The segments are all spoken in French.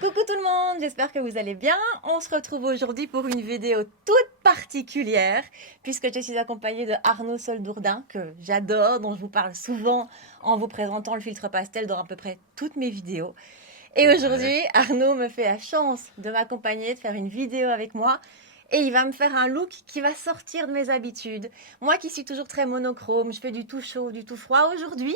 Coucou tout le monde, j'espère que vous allez bien. On se retrouve aujourd'hui pour une vidéo toute particulière puisque je suis accompagnée de Arnaud Soldourdin que j'adore, dont je vous parle souvent en vous présentant le filtre pastel dans à peu près toutes mes vidéos. Et C'est vrai. aujourd'hui, Arnaud me fait la chance de m'accompagner, de faire une vidéo avec moi. Et il va me faire un look qui va sortir de mes habitudes. Moi qui suis toujours très monochrome, je fais du tout chaud, du tout froid. Aujourd'hui,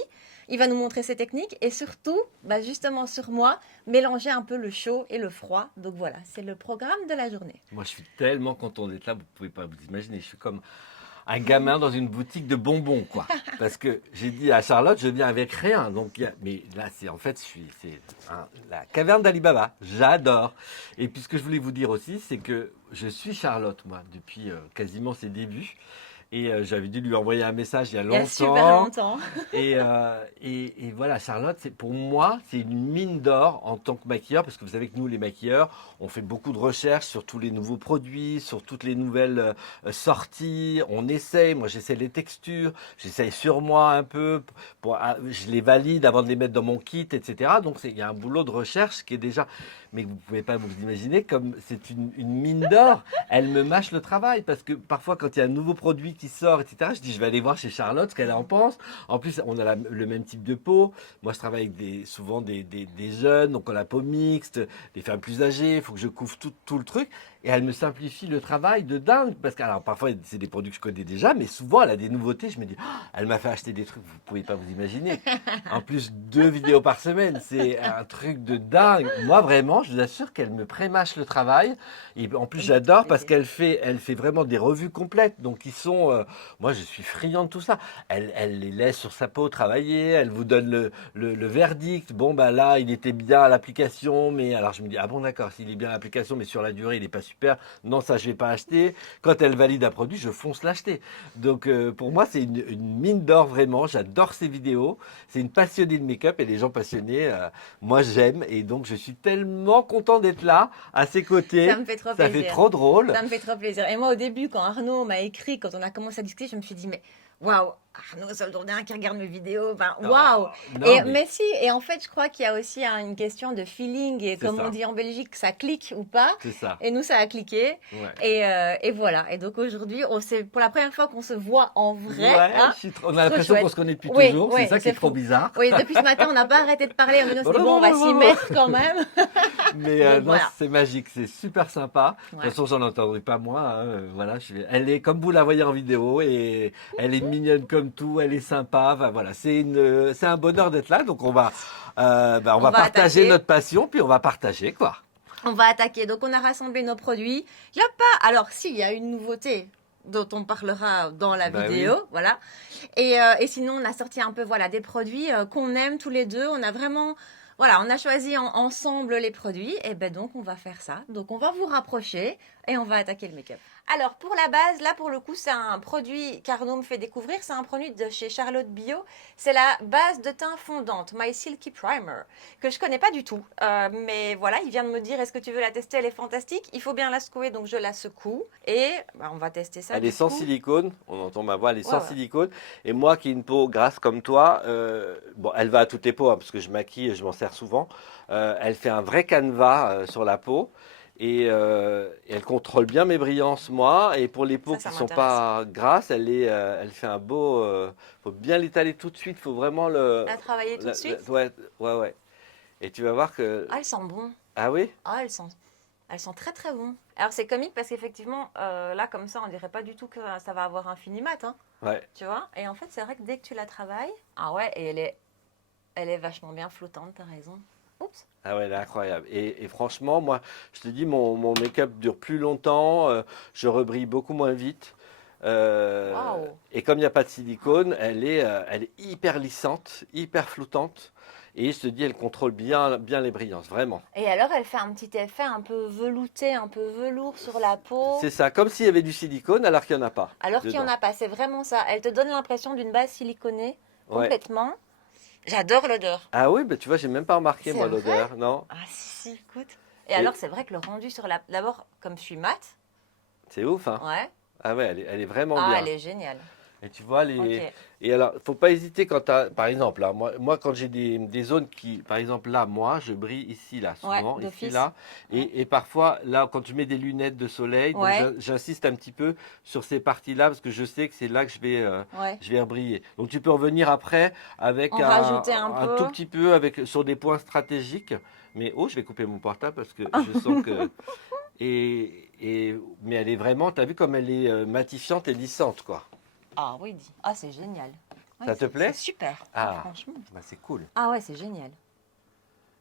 il va nous montrer ses techniques et surtout, justement sur moi, mélanger un peu le chaud et le froid. Donc voilà, c'est le programme de la journée. Moi, je suis tellement content d'être là, vous pouvez pas vous imaginer. Je suis comme un gamin dans une boutique de bonbons, quoi. Parce que j'ai dit à Charlotte, je viens avec rien. Donc, mais là, c'est en fait, c'est la caverne d'Ali Baba. J'adore. Et puis, ce que je voulais vous dire aussi, c'est que je suis Charlotte, moi, depuis quasiment ses débuts. Et j'avais dû lui envoyer un message il y a Il y a super longtemps. longtemps. Et voilà, Charlotte, pour moi, c'est une mine d'or en tant que maquilleur, parce que vous savez que nous, les maquilleurs, on fait beaucoup de recherches sur tous les nouveaux produits, sur toutes les nouvelles sorties. On essaye, moi j'essaie les textures, j'essaye sur moi un peu, je les valide avant de les mettre dans mon kit, etc. Donc il y a un boulot de recherche qui est déjà, mais vous pouvez pas vous imaginer comme c'est une mine d'or. Elle me mâche le travail, parce que parfois quand il y a un nouveau produit qui sort, etc., je dis je vais aller voir chez Charlotte ce qu'elle en pense. En plus, on a le même type de peau. Moi, je travaille avec souvent des jeunes, donc on a la peau mixte, des femmes plus âgées. Il faut que je couvre tout le truc. Et elle me simplifie le travail de dingue. Parce que, alors, parfois, c'est des produits que je connais déjà, mais souvent, elle a des nouveautés. Je me dis, ah, elle m'a fait acheter des trucs, vous ne pouvez pas vous imaginer. En plus, 2 vidéos par semaine, c'est un truc de dingue. Moi, vraiment, je vous assure qu'elle me prémâche le travail. Et en plus, Ça me fait trop j'adore parce plaisir. qu'elle fait vraiment des revues complètes. Donc, ils sont. Moi, je suis friand de tout ça. Elle les laisse sur sa peau travailler, elle vous donne le verdict. Bon, bah là, il était bien à l'application, mais alors je me dis, ah bon, d'accord, s'il est bien à l'application, mais sur la durée, il n'est pas super. Non, ça, je vais pas acheter. Quand elle valide un produit, je fonce l'acheter. Donc, pour moi, c'est une mine d'or vraiment. J'adore ces vidéos. C'est une passionnée de make-up et les gens passionnés, moi, j'aime. Et donc, je suis tellement content d'être là, à ses Ça côtés. me fait trop Ça fait plaisir. trop drôle. Ça me fait trop plaisir. Et moi, au début, quand Arnaud m'a écrit, quand on a commencé à discuter, je me suis dit, mais waouh, Arnaud Soldourdin qui regarde mes vidéos, enfin, waouh. Oh, non, Et, mais mais si, et en fait, je crois qu'il y a aussi une question de feeling, et c'est comme on ça. dit en Belgique, ça clique ou pas. C'est ça. Et nous, ça a cliqué. Ouais. Et voilà. Et donc aujourd'hui, c'est pour la première fois qu'on se voit en vrai. Ouais, Hein. on C'est a trop l'impression qu'on chouette. se connaît depuis Oui, toujours, c'est oui, ça qui est c'est trop fou. bizarre. Oui, depuis ce matin, on n'a pas arrêté de parler. On s'est dit, bon, on va s'y mettre quand même. Mais Donc non, voilà. c'est magique, c'est super sympa. De toute Ouais. façon, j'en entendrai pas moi. Hein, voilà, elle est comme vous la voyez en vidéo et elle est mignonne comme tout, elle est sympa. Enfin, voilà, c'est un bonheur d'être là. Donc on On va va partager attaquer. notre passion, puis on va partager quoi. On va attaquer. Donc, on a rassemblé nos produits. Il n'y a pas. Alors, si, il y a une nouveauté dont on parlera dans la Bah vidéo. oui. Voilà. Et sinon, on a sorti un peu voilà, des produits qu'on aime tous les deux. On a vraiment. Voilà, on a choisi ensemble les produits. Et ben donc, on va faire ça. Donc, on va vous rapprocher et on va attaquer le make-up. Alors, pour la base, là, pour le coup, c'est un produit qu'Arnaud me fait découvrir. C'est un produit de chez Charlotte Bio. C'est la base de teint fondante, My Silky Primer, que je connais pas du tout. Mais voilà, il vient de me dire, est-ce que tu veux la tester? Elle est fantastique. Il faut bien la secouer, donc je la secoue. Et on va tester ça Elle est du sans coup. silicone, on entend ma voix, elle est Ouais, sans ouais. silicone. Et moi qui ai une peau grasse comme toi, bon, elle va à toutes les peaux, hein, parce que je maquille et je m'en sers souvent. Elle fait un vrai canevas sur la peau et elle contrôle bien mes brillances, moi. Et pour les peaux Ça qui sont m'intéresse. pas grasses, elle fait un beau. Faut bien l'étaler tout de suite, faut vraiment À travailler tout de suite. ouais, ouais, ouais. Et tu vas voir que. Ah, elle sent bon. Ah oui? Ah, elle sent très très bon. Alors c'est comique parce qu'effectivement, là comme ça, on dirait pas du tout que ça va avoir un fini mat, hein, Ouais. tu vois. Et en fait, c'est vrai que dès que tu la travailles, ah ouais, et elle est vachement bien flottante, t'as raison. Oups. Ah ouais, elle est incroyable. Et franchement, moi, je te dis, mon make-up dure plus longtemps, je rebrille beaucoup moins vite. Waouh. Et comme il n'y a pas de silicone, elle est hyper lissante, hyper flottante. Et je te dis, elle contrôle bien les brillances, vraiment. Et alors, elle fait un petit effet un peu velouté, un peu velours sur la peau. C'est ça, comme s'il y avait du silicone alors qu'il n'y en a pas Alors qu'il n'y en dedans. a pas, c'est vraiment ça. Elle te donne l'impression d'une base siliconée, Ouais. complètement. J'adore l'odeur. Ah oui, bah, tu vois, j'ai même pas remarqué, C'est moi, vrai? l'odeur, non? Ah si, écoute. Et Et alors, c'est vrai que le rendu sur la... D'abord, comme je suis mate, c'est ouf, hein? ouais. Ah ouais, elle est vraiment Ah, elle bien. est géniale. Et tu vois, Ok. et alors, faut pas hésiter quand tu as, par exemple, là, moi quand j'ai des zones qui, par exemple, là, moi, je brille ici, là, Ouais, souvent, ici, d'office. là, Ouais. et parfois, là, quand tu mets des lunettes de soleil, donc Ouais, j'insiste un petit peu sur ces parties-là, parce que je sais que c'est là que ouais. je vais briller. Donc, tu peux revenir après avec En rajouter un un tout peu. petit peu, avec, sur des points stratégiques, mais oh, je vais couper mon portable parce que je sens que, mais elle est vraiment, tu as vu comme elle est matifiante et lissante, quoi. Ah oui, dis. Ah, c'est génial. Ouais, Ça te c'est plaît? super. Ah, Ah, franchement. bah c'est cool. Ah ouais, c'est génial.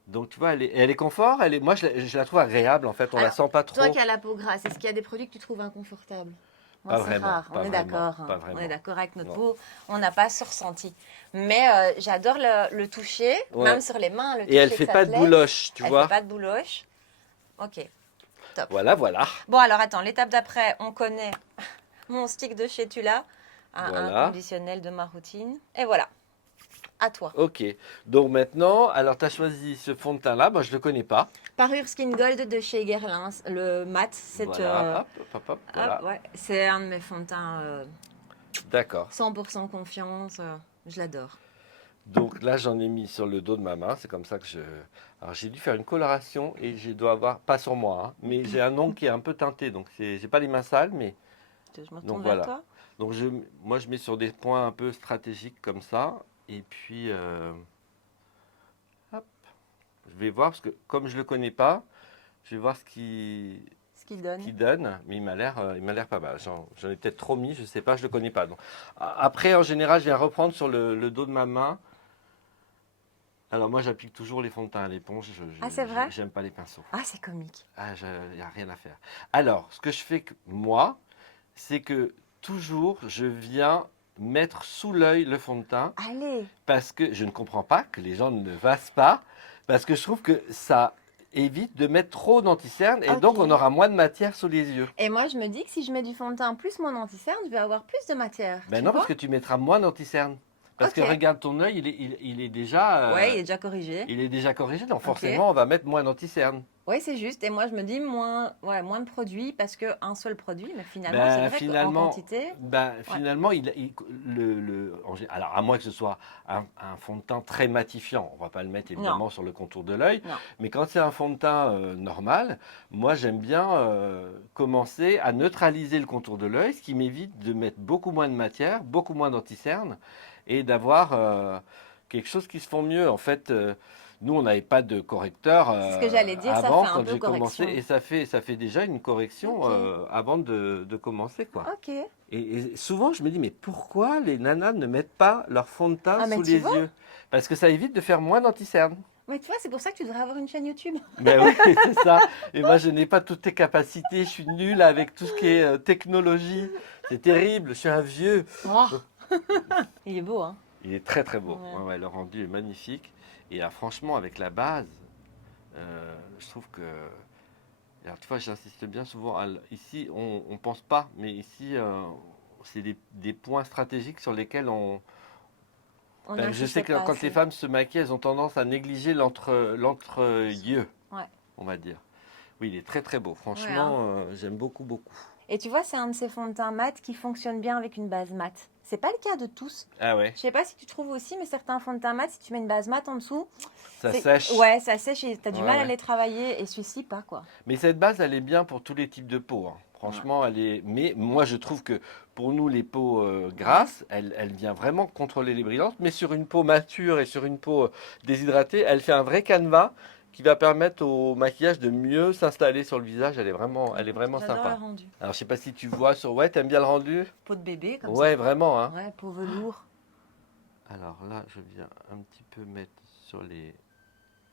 Donc tu vois, elle est confort, moi je la trouve agréable en fait, on la Alors, sent pas toi qui trop. as la peau grasse, est-ce qu'il y a des produits que tu trouves inconfortables? Moi, Pas c'est vraiment, rare, on pas est vraiment, d'accord, pas hein. On est vraiment. d'accord avec notre Non. peau, on n'a pas ce ressenti. Mais j'adore le toucher, même Ouais. sur les mains, le Et elle toucher que fait ça pas te de laisse. bouloche, tu Elle fait vois. pas de bouloche. Ok, top. Voilà, voilà. Bon, alors attends, l'étape d'après, on connaît mon stick de chez Tula, un Voilà. conditionnel de ma routine. Et voilà, à toi. Ok. Donc maintenant, alors tu as choisi ce fond de teint là, moi je le connais pas. Parure Skin Gold de chez Guerlain, le mat, Voilà, hop, hop, hop, hop, voilà. ouais, c'est un de mes fonds de teint D'accord. 100% confiance, je l'adore. Donc là j'en ai mis sur le dos de ma main, c'est comme ça que je. Alors j'ai dû faire une coloration et je dois avoir, pas sur moi, hein, mais j'ai un ongle qui est un peu teinté, donc j'ai pas les mains sales, mais. Je me Donc retourne vers voilà. toi. Donc moi je mets sur des points un peu stratégiques comme ça. Et puis hop, je vais voir parce que comme je le connais pas, je vais voir Ce qu'il ce donne. qu'il donne. Mais il m'a l'air pas mal. J'en ai peut-être trop mis, je sais pas, je le connais pas. Donc, après en général, je viens reprendre sur le dos de ma main. Alors moi j'applique toujours les fonds de teint à l'éponge. Ah, c'est vrai? J'aime pas les pinceaux. Ah, c'est comique. Ah, il n'y a rien à faire. Alors, ce que je fais moi, c'est que toujours je viens mettre sous l'œil le fond de teint Allez. parce que je ne comprends pas que les gens ne le fassent pas, parce que je trouve que ça évite de mettre trop d'anti-cerne et Ok. donc on aura moins de matière sous les yeux. Et moi, je me dis que si je mets du fond de teint plus mon anti-cerne, je vais avoir plus de matière. Ben Tu non, parce vois? que tu mettras moins d'anti-cerne. Parce que Ok. regarde ton œil, il est déjà, Ouais, il est déjà corrigé. il est déjà corrigé, donc Ok. forcément on va mettre moins d'anti-cerne. Ouais, c'est juste. Et moi, je me dis moins, ouais, moins de produits parce qu'un seul produit. Mais finalement, c'est Ben vrai qu'en finalement, quantité, ben ouais. finalement, alors à moins que ce soit un fond de teint très matifiant, on va pas le mettre Non, évidemment sur le contour de l'œil, non. mais quand c'est un fond de teint normal, moi j'aime bien commencer à neutraliser le contour de l'œil, ce qui m'évite de mettre beaucoup moins de matière, beaucoup moins d'anti-cerne, et d'avoir quelque chose qui se fond mieux. En fait, nous on n'avait pas de correcteur C'est ce que j'allais dire, ça fait avant un quand peu j'ai commencé, correction. et ça fait déjà une correction Ok. avant de commencer, quoi. Ok. Et souvent, je me dis, mais pourquoi les nanas ne mettent pas leur fond de teint Ah, mais sous tu les vois? yeux? Parce que ça évite de faire moins d'anti-cerne. Mais tu vois, c'est pour ça que tu devrais avoir une chaîne YouTube. Ben oui, c'est ça. Et moi, je n'ai pas toutes tes capacités. Je suis nul avec tout ce qui est technologie. C'est terrible. Je suis un vieux. Oh, il est beau, hein? Il est très très beau. Ouais. Ouais, ouais, le rendu est magnifique. Et franchement, avec la base, je trouve que. Alors, tu vois, j'insiste bien souvent. Ici, on ne pense pas, mais ici, c'est des points stratégiques sur lesquels on. On Ben, je sais n'insiste que pas quand les assez. femmes se maquillent, elles ont tendance à négliger l'entre-yeux, Ouais. on va dire. Oui, il est très très beau. Ouais, hein. Franchement, j'aime beaucoup, beaucoup. Et tu vois, c'est un de ces fonds de teint mat qui fonctionne bien avec une base mat. C'est pas le cas de tous. Ah ouais, Je sais pas si tu trouves aussi, mais certains fonds de teint mat, si tu mets une base mat en dessous, ça sèche. ouais, ça sèche et t'as du Ouais, mal à ouais. les travailler. Et celui-ci, pas quoi. Mais cette base, elle est bien pour tous les types de peau, hein. Ouais. Franchement, elle est. Mais moi, je trouve que pour nous, les peaux Ouais. grasses, elle vient vraiment contrôler les brillances. Mais sur une peau mature et sur une peau déshydratée, elle fait un vrai canevas qui va permettre au maquillage de mieux s'installer sur le visage. Elle est vraiment J'adore le sympa. rendu. Alors, je sais pas si tu vois sur. Ouais, t'aimes bien le rendu? Peau de bébé comme Ouais, ça. vraiment, hein. Ouais, peau velours. Alors là, je viens un petit peu mettre sur les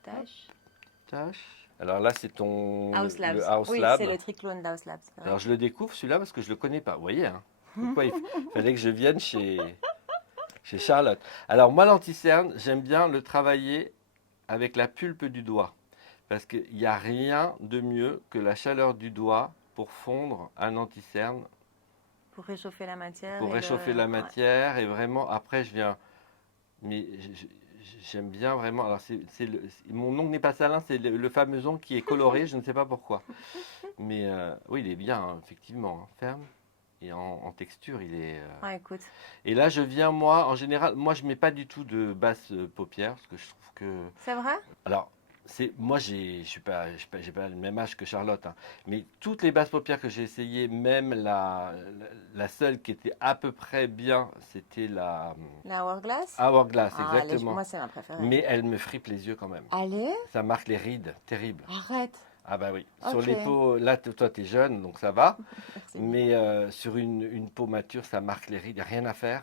Tache. taches. Alors là, c'est House Labs. le House Oui, Lab. c'est le triclone d'House Labs. C'est vrai. Alors je le découvre celui-là parce que je le connais pas. Vous voyez, hein. Pourquoi fallait que je vienne chez Charlotte. Alors moi, l'anti-cerne, j'aime bien le travailler avec la pulpe du doigt. Parce qu'il n'y a rien de mieux que la chaleur du doigt pour fondre un anti-cerne, Pour réchauffer la matière pour et le. réchauffer la Ouais. matière. Et vraiment, après, je viens. Mais j'aime bien vraiment. Alors, mon ongle n'est pas salin, c'est le fameux ongle qui est coloré, je ne sais pas pourquoi. Mais oui, il est bien, hein, effectivement, hein. Ferme. Et en texture, il est. Ouais, écoute. Et là, je viens, moi, en général, moi, je mets pas du tout de basse paupière parce que je trouve que. C'est vrai? Alors, moi, j'ai pas le même âge que Charlotte, hein, mais toutes les basses paupières que j'ai essayées, même la seule qui était à peu près bien, c'était la La Hourglass? Hourglass, Ah, exactement. moi, c'est ma préférée. Mais elle me fripe les yeux quand même. Allez, Ça marque les rides, terrible. arrête. Ah bah oui. Sur Ok. les peaux, là, toi, tu es jeune, donc ça va. Merci. Mais sur une peau mature, ça marque les rides, il n'y a rien à faire.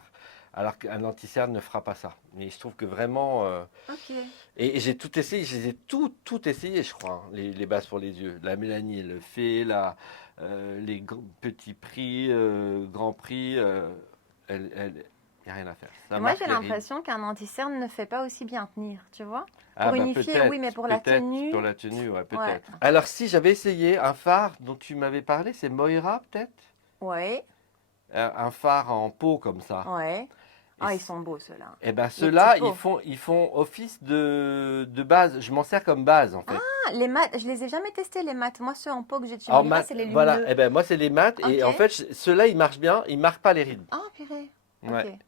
Alors qu'un anti-cerne ne fera pas ça. Mais je trouve que vraiment. Ok. Et j'ai tout essayé, je les ai tout essayé, je crois, hein, les bases pour les yeux. La Mélanie elle le fait, petits prix, grands prix, il n'y a rien à faire. Ça Et moi, j'ai marque les rides. l'impression qu'un anti-cerne ne fait pas aussi bien tenir, tu vois? Ah Pour bah unifier, oui, mais pour la peut-être, tenue. pour la tenue, ouais, Ouais. peut-être. Alors si j'avais essayé un phare dont tu m'avais parlé, c'est Moira peut-être? Ouais, Un phare en peau comme ça. ouais. Et Ah, ils sont beaux, ceux-là. et ben Les ceux-là, petits pots. ils font office de base. Je m'en sers comme base en fait. Ah, les mat, je les ai jamais testés, les mat. Moi, ceux en pot que j'ai de chez Alors, Moira, c'est les voilà, lumineux. et ben moi c'est les mat et Ok. en fait ceux-là ils marchent bien, ils marquent pas les rides. Ah, purée. Ouais. Ok.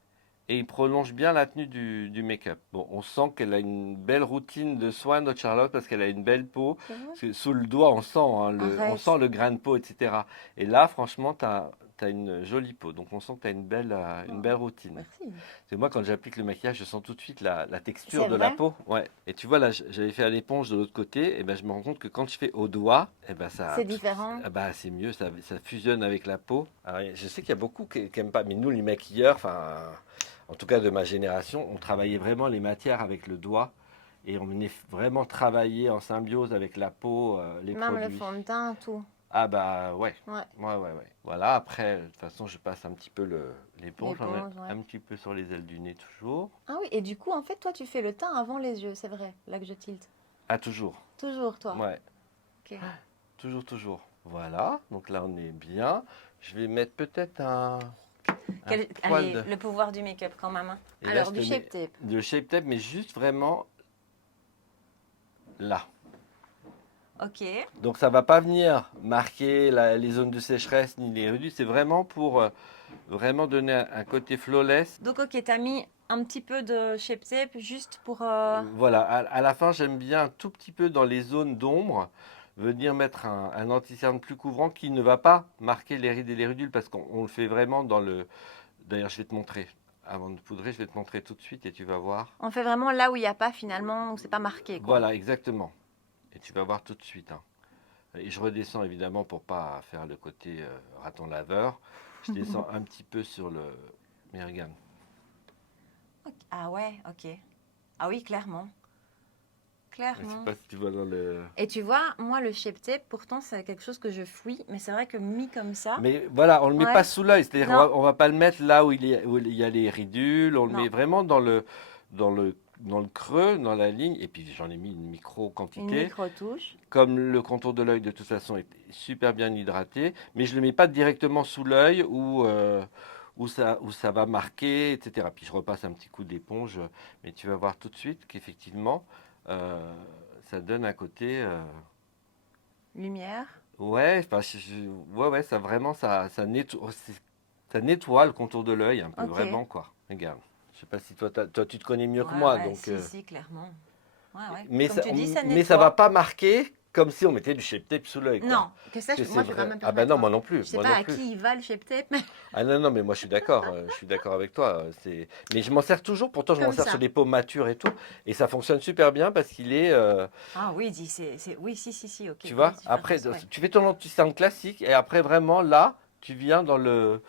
Et ils prolongent bien la tenue du make-up. Bon, on sent qu'elle a une belle routine de soins, notre Charlotte, parce qu'elle a une belle peau. C'est vrai? Parce que sous le doigt, on sent, hein, on Arrête. sent le grain de peau, etc. Et là, franchement, tu as une jolie peau. Donc on sent que tu as une belle routine. Merci. C'est moi, quand j'applique le maquillage, je sens tout de suite la texture C'est de la vrai? peau. Ouais. Et tu vois, là, j'avais fait à l'éponge de l'autre côté. Et ben, je me rends compte que quand je fais au doigt, et ben, C'est différent. ah bah, c'est mieux, ça fusionne avec la peau. Alors, je sais qu'il y a beaucoup qui n'aiment pas, mais nous, les maquilleurs, enfin, en tout cas de ma génération, on travaillait vraiment les matières avec le doigt. Et on venait vraiment travailler en symbiose avec la peau, les Même le produits. fond de teint, tout. Ah bah ouais. Ouais. Ouais. Voilà, après, de toute façon, je passe un petit peu l'éponge, j'en mets L'éponge, ouais. un petit peu sur les ailes du nez toujours. Ah oui, et du coup, en fait, toi, tu fais le teint avant les yeux, c'est vrai, là que je tilte. Ah, toujours. Toujours, toi. Ouais, Ok. toujours. Voilà, donc là, on est bien. Je vais mettre peut-être un poil Allez, de... le pouvoir du make-up quand même, hein. Et là, Alors, je du te shape mets tape. de shape tape, mais juste vraiment là. Ok. Donc, ça va pas venir marquer les zones de sécheresse ni les réduits. C'est vraiment pour vraiment donner un côté flawless. Donc, ok, t'as mis un petit peu de shape tape juste pour... Voilà, à la fin, j'aime bien un tout petit peu dans les zones d'ombre, venir mettre un anti-cerne plus couvrant qui ne va pas marquer les rides et les rudules parce qu'on le fait vraiment dans le... D'ailleurs, je vais te montrer. Avant de poudrer, je vais te montrer tout de suite et tu vas voir. On fait vraiment là où il n'y a pas finalement, où c'est pas marqué, quoi. Voilà, exactement. Et tu vas voir tout de suite, hein. Et je redescends évidemment pour pas faire le côté raton laveur. Je descends un petit peu sur le... Mais regarde. Ok. Ah ouais, ok. Ah oui, clairement. Je sais Clairement. pas si tu vois dans le... Et tu vois, moi, le shape tape, pourtant, c'est quelque chose que je fouille, mais c'est vrai que mis comme ça, Mais voilà, on ne le met Ouais. pas sous l'œil, c'est-à-dire Non. on va pas le mettre là où il y a les ridules, on le Non. met vraiment dans le creux, dans la ligne, et puis j'en ai mis une micro une quantité, micro-touche. comme le contour de l'œil de toute façon est super bien hydraté, mais je ne le mets pas directement sous l'œil où ça va marquer, etc. Puis je repasse un petit coup d'éponge, mais tu vas voir tout de suite qu'effectivement, ça donne un côté... Lumière. Ouais, enfin, ouais, ça vraiment, ça nettoie le contour de l'œil un peu, Ok. vraiment, quoi. Regarde. Je sais pas si toi, toi tu te connais mieux que Ouais, moi, ouais, donc. si, clairement. Ouais, ouais. Mais Comme ça, tu dis, ça mais ça va nettoie. pas marquer comme si on mettait du shape tape sous l'œil, quoi. Non, que ça, Parce que moi, c'est je vais pas vrai. me Ah bah permettre, non, hein. moi non plus, Je sais moi pas non à plus. qui il va le shape tape, mais Ah non, mais moi je suis d'accord avec toi. Mais je m'en sers toujours, pourtant je m'en comme sers ça. sur des peaux matures et tout, et ça fonctionne super bien parce qu'il est, Ah oui, oui, si, ok, tu vraie vois, après, différence, ouais. tu fais ton anti-cerne classique, et après vraiment là, tu viens dans le...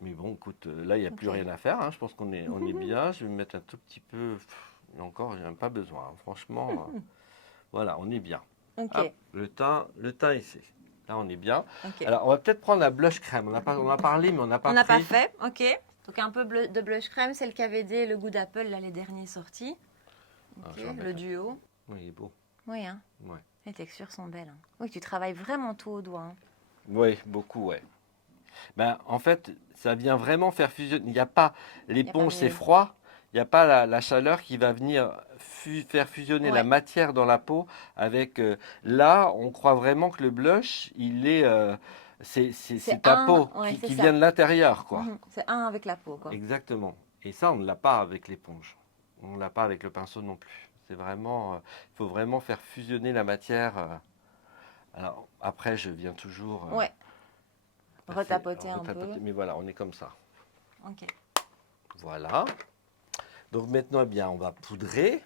Mais bon, écoute, là, il n'y a plus Ok. rien à faire, hein. Je pense on est bien. Je vais me mettre un tout petit peu. Mais encore, il n'y a même pas besoin, hein. Franchement, voilà, on est bien. Ok, Hop, le teint ici. Là, on est bien. ok. Alors, on va peut-être prendre la blush crème. On a parlé, mais on n'a pas On n'a pas pris. fait, ok. Donc un peu de blush crème, celle KVD, le goût d'Apple, là, les derniers sortis. Ah, Ok, je vais en mettre le un. duo. Oui, il est beau. Oui, hein. Ouais. Les textures sont belles, hein. Oui, tu travailles vraiment tout au doigt, hein. Oui, beaucoup, ouais. Ben, en fait, ça vient vraiment faire fusionner. Il n'y a pas. Y a pas L'éponge, c'est mieux. froid. Il n'y a pas la chaleur qui va venir faire fusionner la Ouais. matière dans la peau avec. Là, on croit vraiment que le blush, il est C'est ta un, peau ouais, c'est qui ça. vient de l'intérieur, quoi. C'est un avec la peau, quoi. Exactement. Et ça, on ne l'a pas avec l'éponge. On ne l'a pas avec le pinceau non plus. C'est vraiment, il faut vraiment faire fusionner la matière. Alors après, je viens toujours Ouais, retapoter un peu. retapoter. Mais voilà, on est comme ça. Ok. Voilà. Donc maintenant, eh bien, on va poudrer.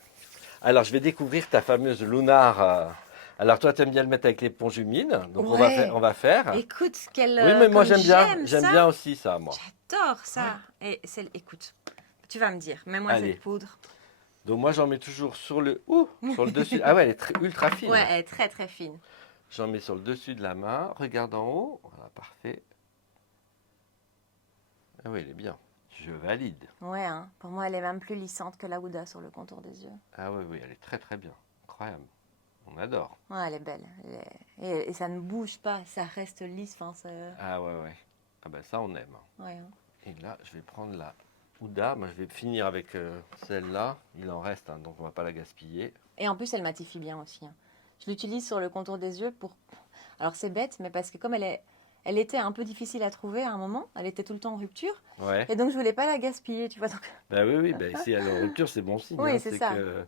Alors, je vais découvrir ta fameuse lunar. Alors, toi, tu aimes bien le mettre avec l'éponge humide. Donc, Ouais. on va faire. Écoute, Oui, mais moi, comme j'aime j'aime ça. bien aussi ça, moi. J'adore ça. Et écoute, tu vas me dire, mets-moi Allez. cette poudre. Donc, moi, j'en mets toujours sur le dessus. Ah ouais, elle est ultra fine. Ouais, elle est très très fine. J'en mets sur le dessus de la main. Regarde en haut. Voilà, parfait. Ah oui, elle est bien. Je valide. Ouais, hein. Pour moi, elle est même plus lissante que la Huda sur le contour des yeux. Ah oui, oui, elle est très très bien. Incroyable. On adore. Ouais, elle est belle. Et ça ne bouge pas, ça reste lisse. Enfin, Ah ouais, ouais. Ah ben ça, on aime. ouais, hein. Et là, je vais prendre la Huda. Moi, je vais finir avec celle-là. Il en reste, hein, donc on va pas la gaspiller. Et en plus, elle matifie bien aussi, hein. Je l'utilise sur le contour des yeux pour. Alors, c'est bête, mais parce que comme elle était un peu difficile à trouver à un moment, elle était tout le temps en rupture. Ouais. Et donc, je voulais pas la gaspiller, tu vois. Donc... Ben oui, oui. Ben, si elle est en rupture, c'est bon signe. Oui, hein, c'est ça. que...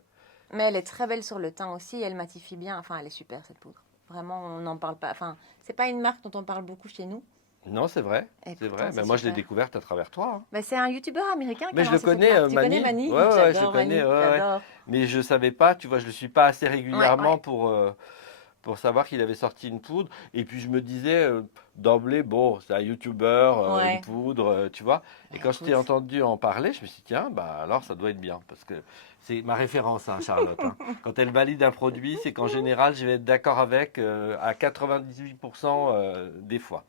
Mais elle est très belle sur le teint aussi. Elle matifie bien. Enfin, elle est super, cette poudre. Vraiment, on n'en parle pas. Enfin, c'est pas une marque dont on parle beaucoup chez nous. Non, c'est vrai. Et C'est pourtant, vrai. c'est Mais moi, je l'ai super. découverte à travers toi. Hein. Bah, c'est un youtubeur américain qui Mais a je le lancé cette connais, marque. Tu connais Mani. Mani? Ouais, ouais, je J'adore connais. Mani, Ouais, ouais. j'adore. Mais je savais pas, tu vois, je le suis pas assez régulièrement Ouais. pour savoir qu'il avait sorti une poudre. Et puis je me disais d'emblée, bon, c'est un youtubeur, Ouais. une poudre, tu vois. Et quand je t'ai Écoute. entendu en parler, je me suis dit, tiens, bah alors ça doit être bien. Parce que c'est ma référence, hein, Charlotte. Hein. Quand elle valide un produit, c'est qu'en général, je vais être d'accord avec à 98% des fois.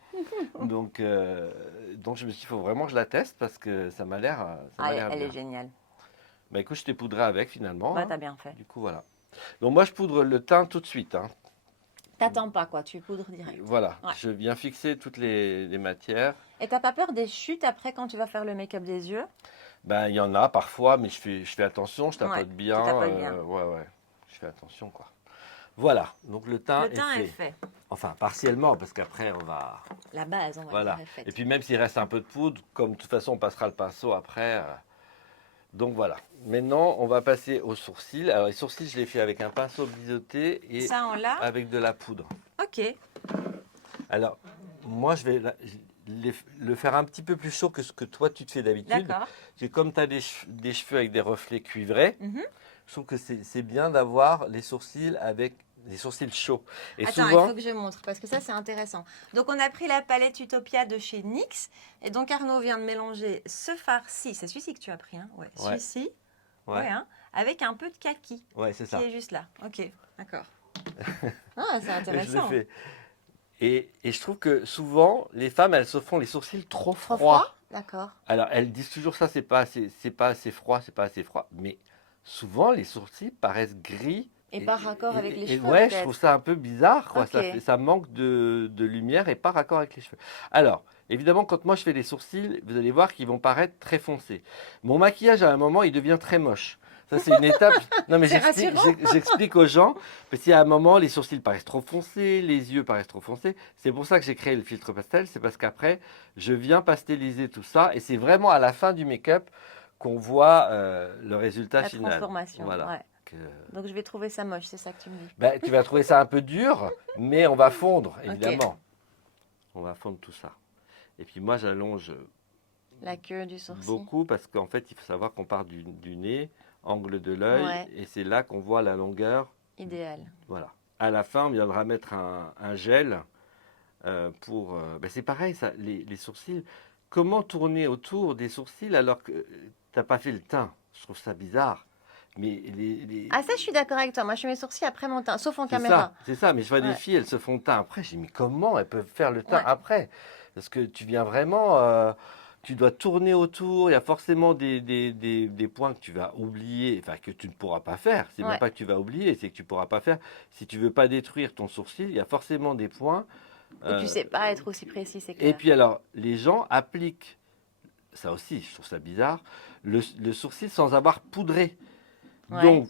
Donc je me suis dit, il faut vraiment que je la teste parce que ça m'a l'air Ah, elle bien. est géniale. Bah écoute, je t'ai poudré avec finalement. Bah, Hein. t'as bien fait. Du coup, voilà. Donc moi, je poudre le teint tout de suite. Hein. T'attends pas, quoi. Tu poudres direct. Voilà, Ouais. je viens fixer toutes les matières. Et t'as pas peur des chutes après quand tu vas faire le make-up des yeux? Ben, il y en a parfois, mais je fais attention, je Ouais, tapote bien. tu tapotes bien. Ouais, ouais, je fais attention, quoi. Voilà, donc le teint Le teint est est fait. fait. Enfin, partiellement, parce qu'après, on va... La base, on va Voilà. dire, est faite. Et puis même s'il reste un peu de poudre, comme de toute façon, on passera le pinceau après. Donc voilà. Maintenant, on va passer aux sourcils. Alors les sourcils, je les fais avec un pinceau biseauté et Ça, on l'a? avec de la poudre. Ok. Alors, moi, je vais le faire un petit peu plus chaud que ce que toi, tu te fais d'habitude. D'accord. C'est comme tu as des cheveux avec des reflets cuivrés, Mhm. je trouve que c'est bien d'avoir les sourcils avec des sourcils chauds. Et Attends, souvent, il faut que je montre parce que ça, c'est intéressant. Donc, on a pris la palette Utopia de chez NYX. Et donc, Arnaud vient de mélanger ce fard-ci. C'est celui-ci que tu as pris, hein? Ouais. Ouais. Celui-ci. ouais, Ouais, hein, avec un peu de kaki ouais, c'est qui ça. est juste là. Ok, d'accord. Ah, c'est Et je le intéressant. fais. Et je trouve que souvent, les femmes, elles se font les sourcils trop Trop froids. froid? D'accord. Alors, elles disent toujours ça, c'est pas assez froid, c'est pas assez froid. Mais souvent, les sourcils paraissent gris. Et par raccord avec les cheveux, Ouais, je peut-être. trouve ça un peu bizarre, quoi. Ok. Ça manque de lumière et pas raccord avec les cheveux. Alors, évidemment, quand moi je fais les sourcils, vous allez voir qu'ils vont paraître très foncés. Mon maquillage, à un moment, il devient très moche. Ça, c'est une étape. Non, mais C'est rassurant. j'explique aux gens, parce qu'à un moment, les sourcils paraissent trop foncés, les yeux paraissent trop foncés. C'est pour ça que j'ai créé le filtre pastel, c'est parce qu'après, je viens pastelliser tout ça, et c'est vraiment à la fin du make-up qu'on voit le résultat La final. transformation. Voilà. Ouais. Donc, je vais trouver ça moche, c'est ça que tu me dis. Ben, tu vas trouver ça un peu dur, mais on va fondre, évidemment. On va fondre tout ça. Et puis moi, j'allonge La queue du sourcil. beaucoup parce qu'en fait, il faut savoir qu'on part du nez, angle de l'œil, Ouais. et c'est là qu'on voit la longueur. Idéal. Voilà. À la fin, on viendra mettre un gel pour... ben, c'est pareil, ça, les sourcils. Comment tourner autour des sourcils alors que tu n'as pas fait le teint? Je trouve ça bizarre. Mais Ah, ça, je suis d'accord avec toi. Moi, je fais mes sourcils après mon teint, sauf en c'est caméra. ça, c'est ça. Mais je vois des Ouais. filles, elles se font le teint après. Je dis, mais comment elles peuvent faire le teint Ouais. après? Parce que tu viens vraiment, tu dois tourner autour. Il y a forcément des points que tu vas oublier, enfin que tu ne pourras pas faire. C'est Ouais. même pas que tu vas oublier, c'est que tu ne pourras pas faire. Si tu veux pas détruire ton sourcil, il y a forcément des points. Où tu sais pas être aussi précis, c'est Et clair. puis alors, les gens appliquent, ça aussi, je trouve ça bizarre, le sourcil sans avoir poudré. Ouais. Donc,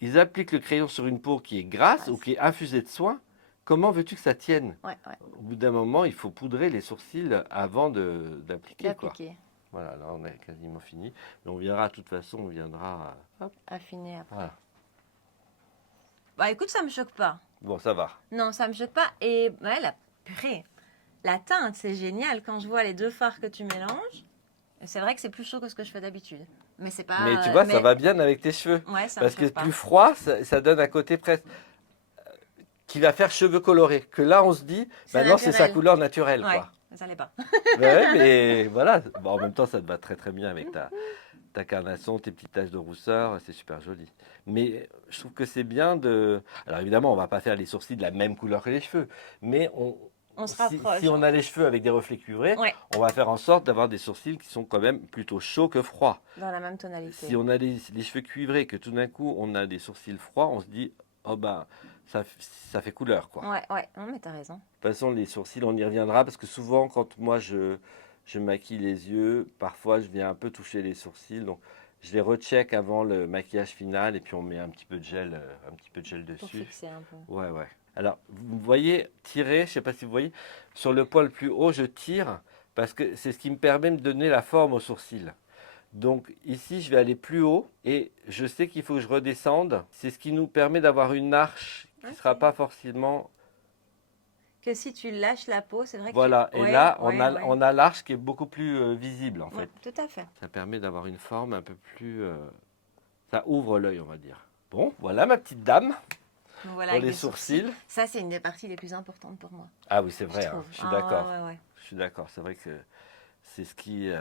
ils appliquent le crayon sur une peau qui est grasse Ah, ou qui est infusée de soin, comment veux-tu que ça tienne? Ouais, ouais. Au bout d'un moment, il faut poudrer les sourcils avant d'appliquer, quoi. D'appliquer, Voilà, là, on est quasiment fini. Mais on viendra, de toute façon, on viendra. Hop, affiner après. voilà. Bah écoute, ça me choque pas. Bon, ça va. Non, ça me choque pas. Et ouais, la purée, la teinte, c'est génial quand je vois les deux fards que tu mélanges. C'est vrai que c'est plus chaud que ce que je fais d'habitude. Mais c'est pas. Mais tu vois, ça va bien avec tes cheveux. Ouais, ça me Parce que choque pas. plus froid, ça donne un côté presque qui va faire cheveux colorés. Que là, on se dit, C'est maintenant, c'est sa naturel. couleur naturelle, Ouais, quoi. ça l'est pas. Ouais, mais voilà. Bon, en même temps, ça te va très très bien avec ta carnation, tes petites taches de rousseur, c'est super joli. Mais je trouve que c'est bien de. Alors évidemment, on va pas faire les sourcils de la même couleur que les cheveux, mais On se si, rapproche. si on a les cheveux avec des reflets cuivrés, Ouais, on va faire en sorte d'avoir des sourcils qui sont quand même plutôt chauds que froids. dans la même tonalité. Si on a les cheveux cuivrés, que tout d'un coup on a des sourcils froids, on se dit, oh ben, ça fait couleur, quoi. Ouais, ouais. Non, mais t'as raison. De toute façon, les sourcils, on y reviendra parce que souvent, quand moi je maquille les yeux, parfois je viens un peu toucher les sourcils. Donc, je les recheck avant le maquillage final et puis on met un petit peu de gel, Pour dessus. fixer un peu. Ouais, ouais. Alors, vous voyez, tirer, je ne sais pas si vous voyez, sur le poil plus haut, je tire parce que c'est ce qui me permet de donner la forme aux sourcils. Donc ici, je vais aller plus haut et je sais qu'il faut que je redescende. C'est ce qui nous permet d'avoir une arche qui ne Ok. sera pas forcément. Que si tu lâches la peau, c'est vrai que Voilà, tu. et Ouais, là, ouais, ouais. on a l'arche qui est beaucoup plus visible en Ouais, fait. tout à fait. Ça permet d'avoir une forme un peu plus. Ça ouvre l'œil, on va dire. Bon, voilà ma petite dame Donc voilà, pour avec les des sourcils. Ça, c'est une des parties les plus importantes pour moi. Ah oui, c'est Je vrai, hein, trouve. je suis Ah, d'accord. ouais, ouais, ouais. Je suis d'accord, c'est vrai que c'est ce qui C'est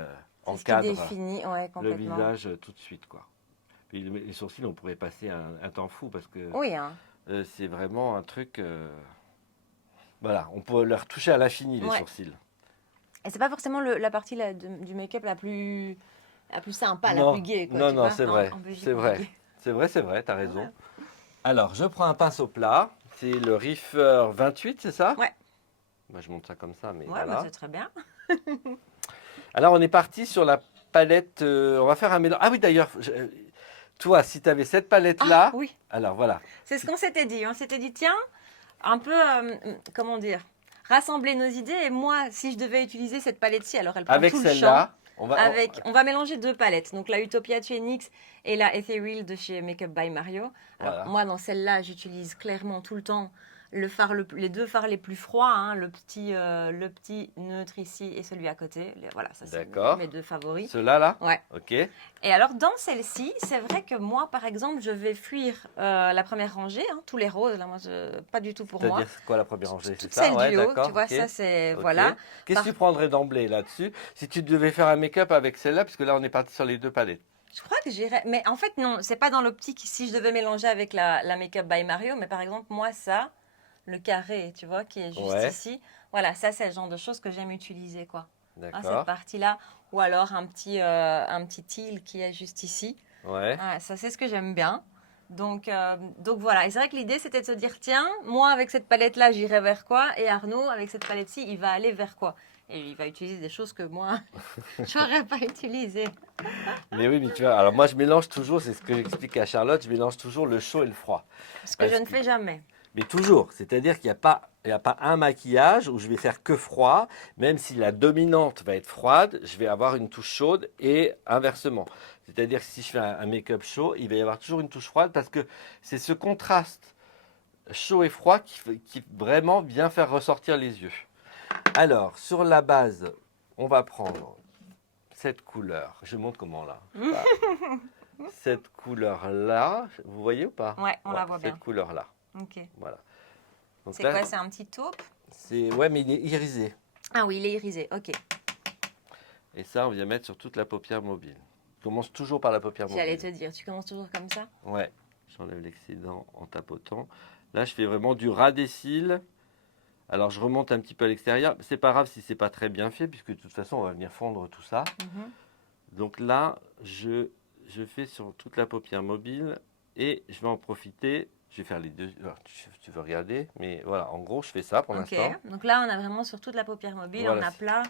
ce qui encadre définit, ouais, le complètement. visage tout de suite, quoi. Puis les sourcils, on pourrait passer un temps fou parce que Oui, hein. c'est vraiment un truc. Voilà, on peut leur toucher à l'infini les Ouais. sourcils. Et c'est pas forcément la partie du make-up la plus sympa, la Non, plus gaie, quoi, non, tu non, vois. c'est vrai, En Belgique, c'est on vrai, dit gaie. c'est vrai, t'as raison. Ouais. Alors, je prends un pinceau plat, c'est le Reefer 28, c'est ça? Ouais. Moi, je monte ça comme ça, mais Ouais, bah, voilà. c'est très bien. Alors, on est parti sur la palette, on va faire un mélange. Ah oui, d'ailleurs, toi, si tu avais cette palette-là, Ah, oui. alors voilà, C'est ce qu'on s'était dit. On s'était dit, tiens, un peu, comment dire, rassembler nos idées. Et moi, si je devais utiliser cette palette-ci, alors elle prend avec tout le champ. celle-là, On va mélanger deux palettes, donc la Utopia de chez NYX et la Ethereal de chez Makeup by Mario. Alors Voilà. moi dans celle-là, j'utilise clairement tout le temps les deux fards les plus froids, hein, le petit neutre ici et celui à côté. Voilà, ça c'est D'accord. mes deux favoris. Ceux-là, là, Ouais. ok. Et alors dans celle-ci, c'est vrai que moi par exemple, je vais fuir la première rangée, hein, tous les roses. Là, moi, pas du tout pour moi. C'est-à-dire quoi la première rangée, c'est Toutes ça? celles Ouais, du haut, d'accord, tu vois, ok. ça c'est Ok. voilà. Qu'est-ce que tu prendrais d'emblée là-dessus? Si tu devais faire un make-up avec celle-là, puisque là on est parti sur les deux palettes. Je crois que j'irais. Mais en fait, non, c'est pas dans l'optique si je devais mélanger avec la Makeup by Mario. Mais par exemple, moi, ça, le carré, tu vois, qui est juste Ouais. ici. Voilà, ça, c'est le genre de choses que j'aime utiliser, quoi. Hein, cette D'accord. partie-là. Ou alors un petit teal qui est juste ici. Ouais. Voilà, ça, c'est ce que j'aime bien. Donc voilà. Et c'est vrai que l'idée, c'était de se dire, tiens, moi, avec cette palette-là, j'irai vers quoi? Et Arnaud, avec cette palette-ci, il va aller vers quoi? Et il va utiliser des choses que moi, je n'aurais pas utilisées. Mais oui, mais tu vois, alors moi je mélange toujours, c'est ce que j'explique à Charlotte, je mélange toujours le chaud et le froid. Ce que Parce je ne que- fais jamais. Mais toujours, c'est-à-dire qu'il y a pas un maquillage où je vais faire que froid, même si la dominante va être froide, je vais avoir une touche chaude et inversement. C'est-à-dire que si je fais un make-up chaud, il va y avoir toujours une touche froide parce que c'est ce contraste chaud et froid qui vraiment vient faire ressortir les yeux. Alors, sur la base, on va prendre cette couleur. Je montre comment là. Voilà. Cette couleur-là, vous voyez ou pas? Ouais, on la voit bien. Cette couleur-là, Ok. voilà. Donc C'est là, quoi? C'est un petit taupe? ouais, mais il est irisé. Ah oui, il est irisé. Ok. Et ça, on vient mettre sur toute la paupière mobile. Je commence toujours par la paupière mobile. J'allais te dire, tu commences toujours comme ça? Ouais, j'enlève l'excédent en tapotant. Là, je fais vraiment du ras des cils. Alors, je remonte un petit peu à l'extérieur. C'est pas grave si c'est pas très bien fait, puisque de toute façon, on va venir fondre tout ça. Mhm. Donc là, je fais sur toute la paupière mobile et je vais en profiter. Je vais faire les deux. Alors, tu veux regarder, mais voilà, en gros, je fais ça pour Ok. l'instant. Donc là, on a vraiment sur toute la paupière mobile, Voilà. on a plat.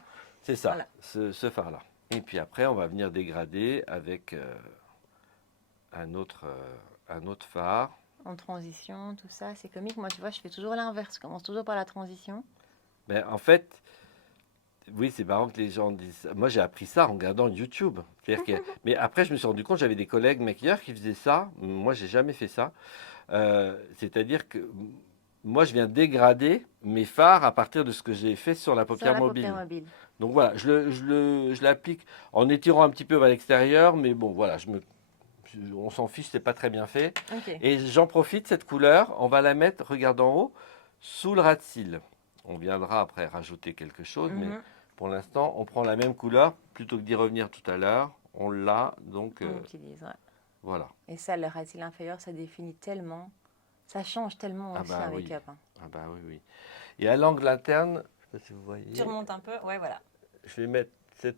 C'est ça, Voilà. ce fard-là. Et puis après, on va venir dégrader avec un autre phare. en transition, tout ça. C'est comique. Moi, tu vois, je fais toujours l'inverse. Je commence toujours par la transition. Ben, en fait, oui, c'est marrant que les gens disent ça. Moi, j'ai appris ça en regardant YouTube. Mais après, je me suis rendu compte, j'avais des collègues maquilleurs qui faisaient ça. Moi, j'ai jamais fait ça. C'est-à-dire que moi, je viens dégrader mes fards à partir de ce que j'ai fait sur la Sur paupière la paupière mobile. mobile. Donc voilà, je l'applique en étirant un petit peu vers l'extérieur, mais bon, voilà, on s'en fiche, c'est pas très bien fait. Ok. Et j'en profite, cette couleur, on va la mettre, regarde en haut, sous le ras de cils. On viendra après rajouter quelque chose, mais Mhm. pour l'instant, on prend la même couleur, plutôt que d'y revenir tout à l'heure, on l'a, donc On utilise, ouais. voilà. Et ça, le ras-cils inférieur, ça définit tellement. Ça change tellement Ah aussi un bah oui, make-up. Hein. ah bah oui, oui. Et à l'angle interne, je sais pas si vous Tu voyez, remontes un peu, ouais, voilà. je vais mettre cette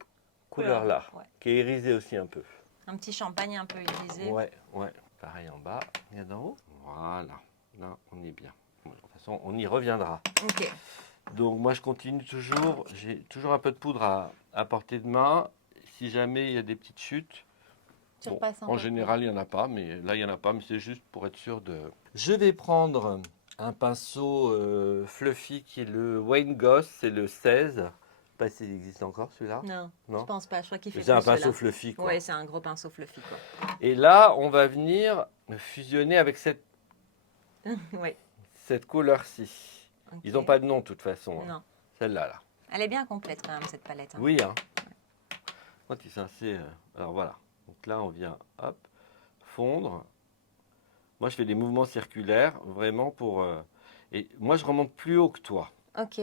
Couleur-là, couleur-là, ouais. qui est irisée aussi un peu. Un petit champagne un peu irisé. Ouais, ouais. Pareil en bas, regarde en haut. Voilà, là, on est bien. Bon, de toute façon, on y reviendra. Ok. Donc moi, je continue toujours. J'ai toujours un peu de poudre à portée de main. Si jamais il y a des petites chutes, Tu bon, repasses un en peu de général, il n'y en a pas, mais là, il n'y en a pas, mais c'est juste pour être sûr de... Je vais prendre un pinceau fluffy qui est le Wayne Goss, c'est le 16. Je ne sais pas s'il existe encore celui-là. poudre. Non, je Non. pense pas. Je crois qu'il fait C'est un plus pinceau cela. fluffy, quoi. Ouais, c'est un gros pinceau fluffy, quoi. Et là, on va venir fusionner avec Oui. cette couleur-ci. Ok. Ils n'ont pas de nom, de toute façon. Hein. Non. Celle-là, là. Elle est bien complète quand même, cette palette. Hein. Oui, hein. Quand il c'est alors voilà. Donc là, on vient, hop, fondre. Moi, je fais des mouvements circulaires, vraiment pour... Et moi, je remonte plus haut que toi. Ok.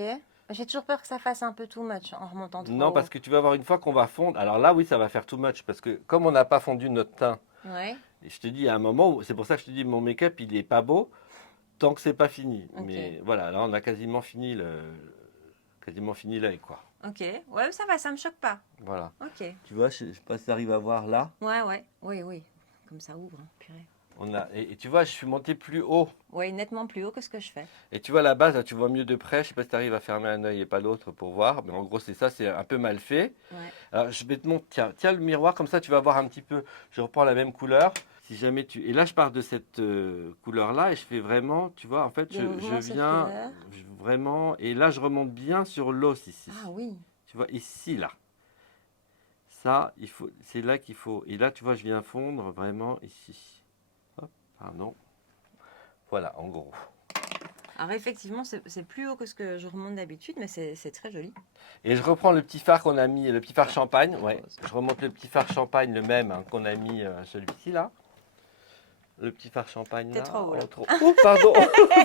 J'ai toujours peur que ça fasse un peu too much en remontant trop Non, haut. parce que tu vas voir une fois qu'on va fondre. Alors là, oui, ça va faire too much. Parce que comme on n'a pas fondu notre teint, Ouais. et je te dis à un moment, c'est pour ça que je te dis, mon make-up, il est pas beau tant que c'est pas fini. Ok. Mais voilà, là, on a quasiment fini l'œil, quoi. Ok. Ouais, ça va, ça me choque pas. Voilà. Ok. Tu vois, je sais pas si tu arrives à voir là. Ouais, ouais. Oui, oui. Comme ça ouvre, hein, purée. Et tu vois, je suis monté plus haut. Ouais, nettement plus haut que ce que je fais. Et tu vois la base, là, tu vois mieux de près. Je sais pas si tu arrives à fermer un œil et pas l'autre pour voir. Mais en gros, c'est ça, c'est un peu mal fait. Ouais. Alors, je vais te montrer. Tiens le miroir, comme ça, tu vas voir un petit peu. Je reprends la même couleur. Si jamais tu. Et là, je pars de cette couleur-là et je fais vraiment, tu vois, en fait, Des je mouvements viens circulaires. vraiment. Et là, je remonte bien sur l'os ici. Ah oui. Tu vois, ici, là. Ça, c'est là qu'il faut. Et là, tu vois, je viens fondre vraiment ici. Hop, pardon. Voilà, en gros. Alors effectivement, c'est plus haut que ce que je remonte d'habitude, mais c'est très joli. Et je reprends le petit phare qu'on a mis, le petit phare champagne. Ouais. Rose. Je remonte le petit phare champagne, le même hein, qu'on a mis, celui-ci là. Le petit phare champagne T'es là. trop haut là. Oh, pardon,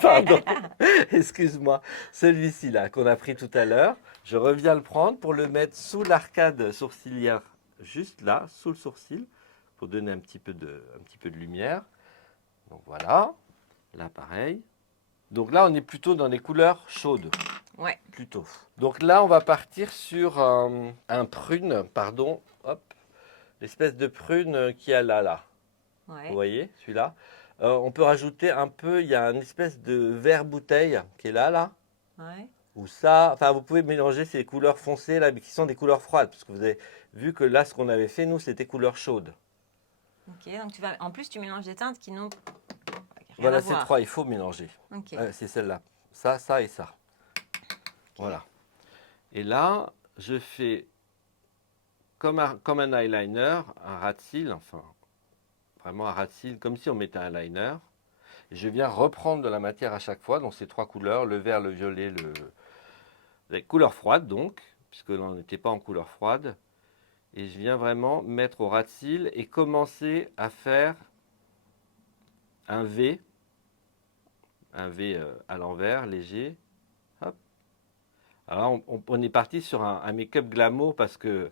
pardon. Excuse-moi. Celui-ci là qu'on a pris tout à l'heure. Je reviens le prendre pour le mettre sous l'arcade sourcilière, juste là, sous le sourcil, pour donner un petit peu de lumière. Donc voilà. Là pareil. Donc là, on est plutôt dans les couleurs chaudes. Ouais. Plutôt. Donc là, on va partir sur un prune, pardon, hop, l'espèce de prune qu'il y a là. Vous Ouais. voyez, celui-là. On peut rajouter un peu, il y a une espèce de vert bouteille qui est là. Ouais. Ou ça, enfin, vous pouvez mélanger ces couleurs foncées là, mais qui sont des couleurs froides, parce que vous avez vu que là, ce qu'on avait fait, nous, c'était couleur chaude. Ok, donc en plus tu mélanges des teintes qui n'ont rien Voilà, à ces voir. trois, il faut mélanger. Ok. C'est celle-là. Ça et ça. Voilà. Et là, je fais comme un eyeliner, un ras de cils, enfin, vraiment un ras de cils, comme si on mettait un liner. Et je viens reprendre de la matière à chaque fois, donc ces trois couleurs, le vert, le violet, les couleurs froides donc, puisque là on n'était pas en couleur froide. Et je viens vraiment mettre au ras de cils et commencer à faire un V à l'envers, léger. Hop. Alors on est parti sur un make-up glamour parce que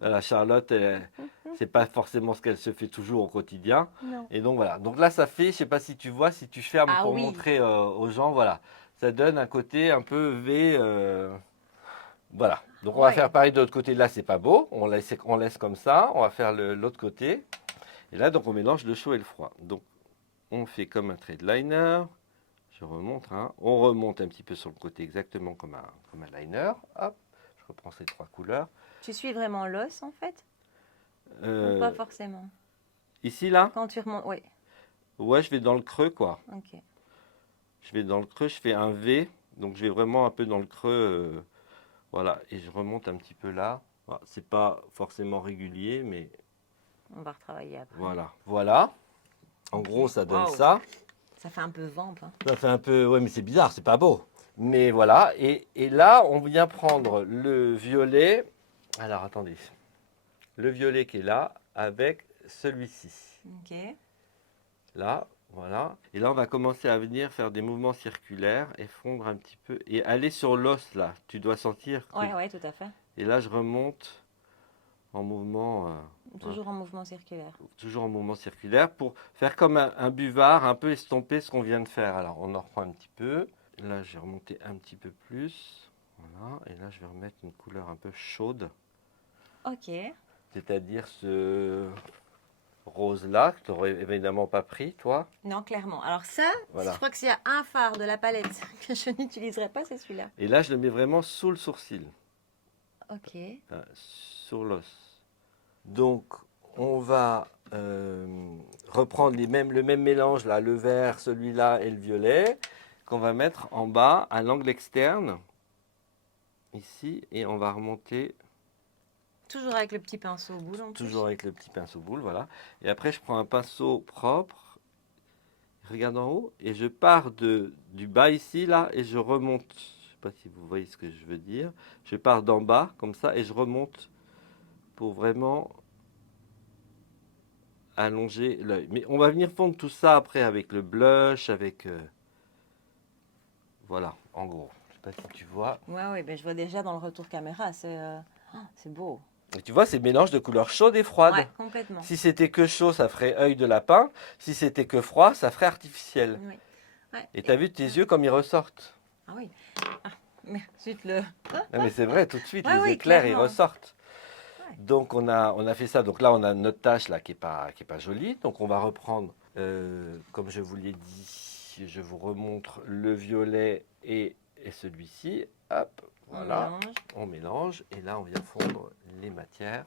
la Charlotte, c'est pas forcément ce qu'elle se fait toujours au quotidien. Non. Et donc voilà. Donc là, ça fait, je sais pas si tu vois, si tu fermes Ah pour oui. montrer aux gens, voilà. Ça donne un côté un peu V. Voilà. Donc on va Ouais. faire pareil de l'autre côté. Là, c'est pas beau. On laisse comme ça. On va faire l'autre côté. Et là, donc on mélange le chaud et le froid. Donc on fait comme un trait de liner. Je remonte. Hein. On remonte un petit peu sur le côté exactement comme un liner. Hop. Je reprends ces trois couleurs. Tu suis vraiment l'os en fait ou Euh, pas forcément? Ici, là, Quand tu remontes, oui. Ouais, je vais dans le creux, quoi. Ok. Je vais dans le creux, je fais un V. Donc, je vais vraiment un peu dans le creux. Voilà. Et je remonte un petit peu là. Voilà. C'est pas forcément régulier, mais On va retravailler après. voilà. Voilà. En Ok. gros, ça donne Waouh. ça. Ça fait un peu vamp, hein. Ça fait un peu. Ouais, mais c'est bizarre, c'est pas beau. Mais voilà. Et là, on vient prendre le violet. Alors, attendez. Le violet qui est là avec celui-ci. Ok. Là, voilà. Et là, on va commencer à venir faire des mouvements circulaires et fondre un petit peu. Et aller sur l'os, là. Tu dois sentir que... Ouais, ouais, tout à fait. Et là, je remonte en mouvement, Toujours en mouvement circulaire. toujours en mouvement circulaire pour faire comme un buvard, un peu estomper ce qu'on vient de faire. Alors, on en reprend un petit peu. Là, j'ai remonté un petit peu plus. Voilà. Et là, je vais remettre une couleur un peu chaude. Ok. C'est-à-dire ce rose-là, que tu n'aurais évidemment pas pris, toi. Non, clairement. Alors ça, Voilà. je crois que s'il y a un phare de la palette que je n'utiliserai pas, c'est celui-là. Et là, je le mets vraiment sous le sourcil, Ok. sur l'os. Donc, on va reprendre le même mélange, là, le vert, celui-là et le violet, qu'on va mettre en bas à l'angle externe, ici, et on va remonter Toujours avec le petit pinceau au bout, en plus. toujours avec le petit pinceau boule, voilà. Et après, je prends un pinceau propre, regarde en haut, et je pars du bas ici, là, et je remonte. Je ne sais pas si vous voyez ce que je veux dire. Je pars d'en bas, comme ça, et je remonte pour vraiment allonger l'œil. Mais on va venir fondre tout ça après avec le blush, avec... voilà, en gros. Je sais pas si tu vois. Ouais, ouais, ben je vois déjà dans le retour caméra, c'est beau. Et tu vois, c'est mélange de couleurs chaudes et Ouais, froides. complètement. Si c'était que chaud, ça ferait œil de lapin. Si c'était que froid, ça ferait artificiel. Oui. Ouais. Et tu as vu tes yeux comme ils ressortent. Ah oui. Ah, mais zut, le... Non, mais c'est vrai, tout de suite, Ouais, les oui, éclairs, ils clairement. ressortent. Ouais. Donc on a fait ça. Donc là, on a notre tâche là qui est pas jolie. Donc on va reprendre, comme je vous l'ai dit, je vous remontre le violet et celui-ci. Hop, On voilà, mélange. on mélange. Et là, on vient fondre les matières.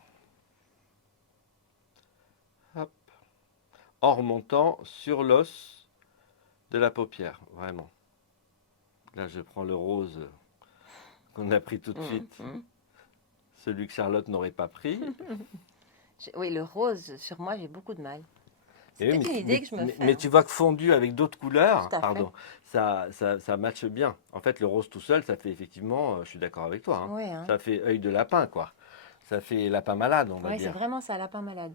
Hop, en remontant sur l'os de la paupière, vraiment. Là, je prends le rose qu'on a pris tout de suite, Mhm. celui que Charlotte n'aurait pas pris. Oui, le rose, sur moi, j'ai beaucoup de mal. C'est Et oui, peut-être une idée que je me fais. mais Hein. tu vois que fondu avec d'autres couleurs, Tout à fait. pardon, ça matche bien. En fait, le rose tout seul, ça fait effectivement, je suis d'accord avec toi, hein, Oui, hein. ça fait œil de lapin, quoi. Ça fait lapin malade, on va Ouais, c'est dire. vraiment ça, lapin malade.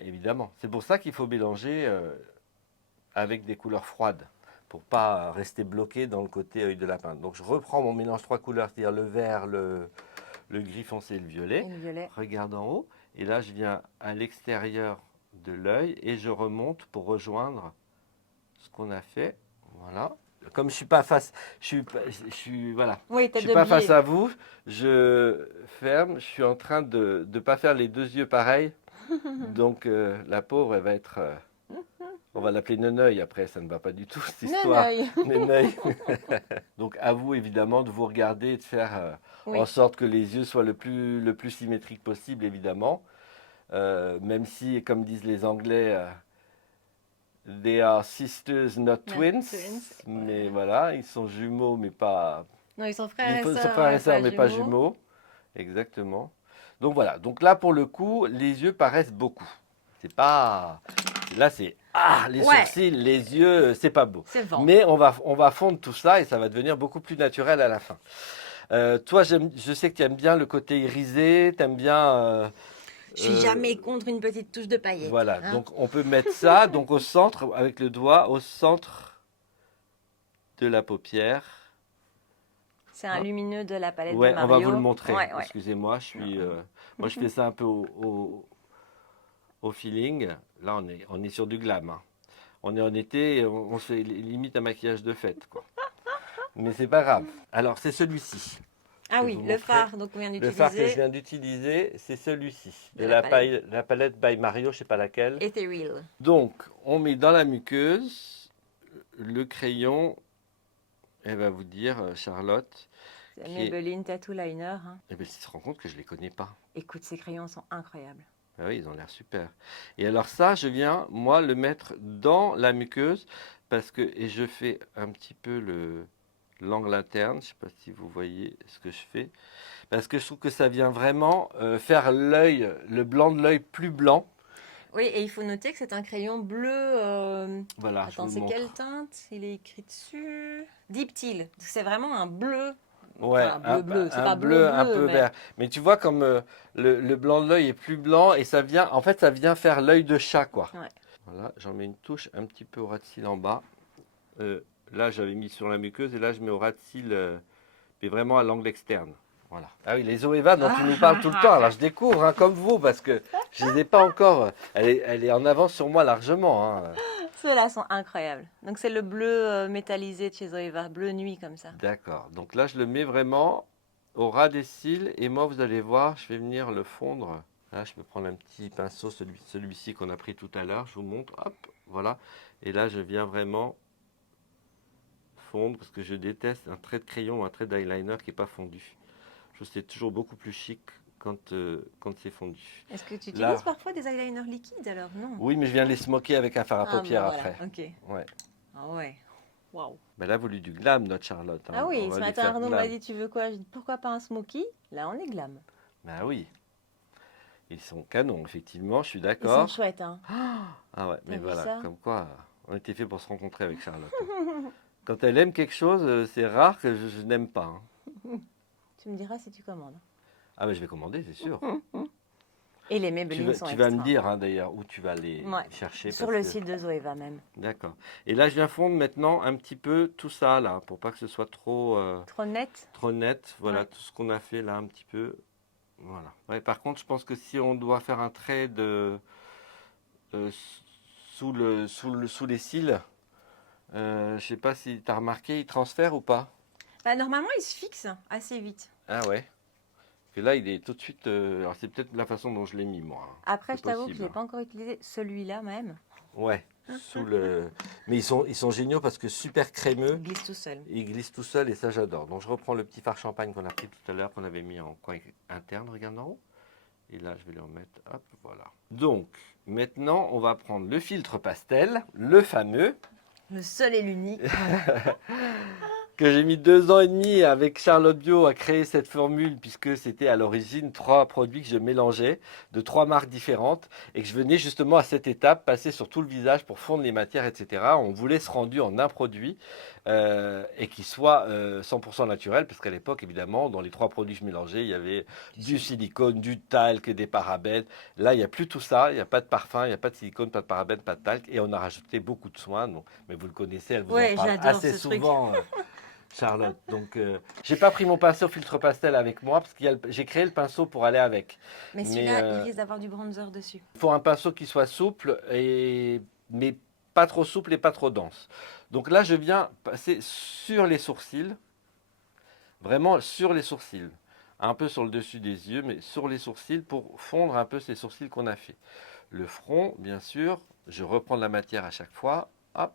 Évidemment. C'est pour ça qu'il faut mélanger avec des couleurs froides, pour pas rester bloqué dans le côté œil de lapin. Donc je reprends mon mélange trois couleurs, c'est-à-dire le vert, le gris foncé et le violet. Et le violet. Regarde en haut. Et là, je viens à l'extérieur de l'œil et je remonte pour rejoindre ce qu'on a fait. Voilà. Comme je suis pas face, voilà. Oui, Je t'as suis deux pas biais. face à vous. Je ferme. Je suis en train de ne pas faire les deux yeux pareils. Donc la pauvre, elle va être. On va l'appeler Neneuil après. Ça ne va pas du tout cette histoire. Neneuil. Neneuil. Donc à vous évidemment de vous regarder et de faire Oui. en sorte que les yeux soient le plus symétriques possible évidemment. Même si, comme disent les Anglais, they are sisters, not twins. Mais Ouais. voilà, ils sont jumeaux, mais pas. Non, ils sont Ils frères et sont sœurs, frères et ouais, sœurs, pas mais pas jumeaux. jumeaux. Exactement. Donc voilà. Donc là, pour le coup, les yeux paraissent beaucoup. C'est pas. Là, c'est. Ah, les Ouais, sourcils, les yeux, c'est pas beau. c'est vent. Mais on va fondre tout ça et ça va devenir beaucoup plus naturel à la fin. Toi, je sais que tu aimes bien le côté irisé, tu aimes bien. Je suis jamais contre une petite touche de paillettes. Voilà, Hein. donc on peut mettre ça donc au centre, avec le doigt, au centre de la paupière. C'est un Hop. lumineux de la palette de Ouais, on va vous le Mario. montrer. Ouais, ouais. Excusez-moi, moi je fais ça un peu au feeling. Là, on est sur du glam. Hein. On est en été, on se fait limite un maquillage de fête, quoi. Mais c'est pas grave. Alors, c'est celui-ci. Ah Je vais oui, vous le montrer. phare donc on vient Le phare que je d'utiliser. viens d'utiliser, c'est celui-ci. De De la palette. la palette by Mario, je sais pas laquelle. Ethereal. Donc, on met dans la muqueuse le crayon, elle va vous dire, Charlotte, C'est qui est... Maybelline Tattoo Liner. Hein. Eh bien, tu te rends compte que je ne les connais pas. Écoute, ces crayons sont incroyables. Ah oui, ils ont l'air super. Et alors ça, je viens, moi, le mettre dans la muqueuse parce que, et je fais un petit peu l'angle interne, je ne sais pas si vous voyez ce que je fais, parce que je trouve que ça vient vraiment faire l'œil, le blanc de l'œil plus blanc. Oui, et il faut noter que c'est un crayon bleu. Voilà, je vous Attends, le c'est quelle montre. teinte? Il est écrit dessus. Deep teal. C'est vraiment un bleu. Ouais, Enfin, bleu bleu. C'est un pas bleu bleu un bleu, peu mais vert. Mais tu vois comme le blanc de l'œil est plus blanc et ça vient, en fait, ça vient faire l'œil de chat, quoi. ouais. Voilà, j'en mets une touche un petit peu au ras de cils en bas. Euh, Là, j'avais mis sur la muqueuse et là, je mets au ras de cils, mais vraiment à l'angle externe. Voilà. Ah oui, les Zoeva dont tu nous parles tout le temps. Alors, je découvre, hein, comme vous, parce que je ne les ai pas encore. Elle est en avance sur moi largement, hein. Ceux-là sont incroyables. Donc c'est le bleu métallisé de chez Zoeva, bleu nuit comme ça. D'accord. Donc là, je le mets vraiment au ras des cils. Et moi, vous allez voir, je vais venir le fondre. Là, je peux prendre un petit pinceau, celui-ci qu'on a pris tout à l'heure. Je vous montre. Hop, voilà. Et là, je viens vraiment fondre parce que je déteste un trait de crayon ou un trait d'eyeliner qui n'est pas fondu. Je trouve que c'est toujours beaucoup plus chic quand c'est fondu. Est-ce que tu utilises Là, parfois des eyeliners liquides alors? Non. oui, mais je viens les smoker avec un fard à Ah paupières bah voilà, après. ok. Ouais. Ah ouais. Waouh. Ben là, elle a voulu du glam, notre Charlotte, hein. Ah On oui, va ce lui matin faire Arnaud m'a glam. dit tu veux quoi? J'ai dit pourquoi pas un smoky? Là on est glam. Ben oui, ils sont canons, effectivement, je suis Ils sont d'accord. chouettes, hein. Ah ouais, T'as mais vu voilà, ça? comme quoi, on était fait pour se rencontrer avec Charlotte, hein. Quand elle aime quelque chose, c'est rare que je n'aime pas, hein. Tu me diras si tu commandes. Ah ben je vais commander, c'est sûr. Et les Maybelline sont Tu vas me extra. dire hein, d'ailleurs où tu vas les Ouais. chercher Sur parce le que... site de Zoeva même. D'accord. Et là, je viens fondre maintenant un petit peu tout ça là, pour pas que ce soit Trop net? trop net. Voilà, Ouais. tout ce qu'on a fait là un petit peu. Voilà. Ouais, par contre, je pense que si on doit faire un trait de euh, sous les cils, je sais pas si tu as remarqué, il transfère ou pas? Bah, normalement, il se fixe assez vite. Ah ouais. Et là, il est tout de suite. Alors, c'est peut-être la façon dont je l'ai mis moi, hein. Après, C'est je t'avoue que je possible, n'ai hein. pas encore utilisé celui-là même. Ouais. Sous le. Mais ils sont géniaux parce que super crémeux. Il glisse tout seul. Il glisse tout seul et ça j'adore. Donc je reprends le petit fard champagne qu'on a pris tout à l'heure, qu'on avait mis en coin interne, regarde en haut. Et là je vais le remettre, hop, voilà. Donc maintenant on va prendre le filtre pastel, le fameux, Le seul et l'unique. que j'ai mis 2 ans et demi avec Charlotte Bio à créer cette formule, puisque c'était à l'origine 3 produits que je mélangeais de 3 marques différentes et que je venais justement à cette étape passer sur tout le visage pour fondre les matières, etc. On voulait ce rendu en un produit et qui soit 100% naturel, parce qu'à l'époque, évidemment, dans les 3 produits que je mélangeais, il y avait du silicone, du talc, des parabènes. Là, il n'y a plus tout ça, il n'y a pas de parfum, il n'y a pas de silicone, pas de parabènes, pas de talc, et on a rajouté beaucoup de soins. Donc, mais vous le connaissez, elle vous en Ouais, parle j'adore assez ce truc. souvent. Charlotte. Donc, j'ai pas pris mon pinceau filtre pastel avec moi parce que j'ai créé le pinceau pour aller avec. Mais Mais celui-là, il risque d'avoir du bronzer dessus. il faut un pinceau qui soit souple mais pas trop souple et pas trop dense. Donc là, je viens passer sur les sourcils, vraiment sur les sourcils, un peu sur le dessus des yeux, mais sur les sourcils pour fondre un peu ces sourcils qu'on a fait. Le front, bien sûr, je reprends de la matière à chaque fois, hop,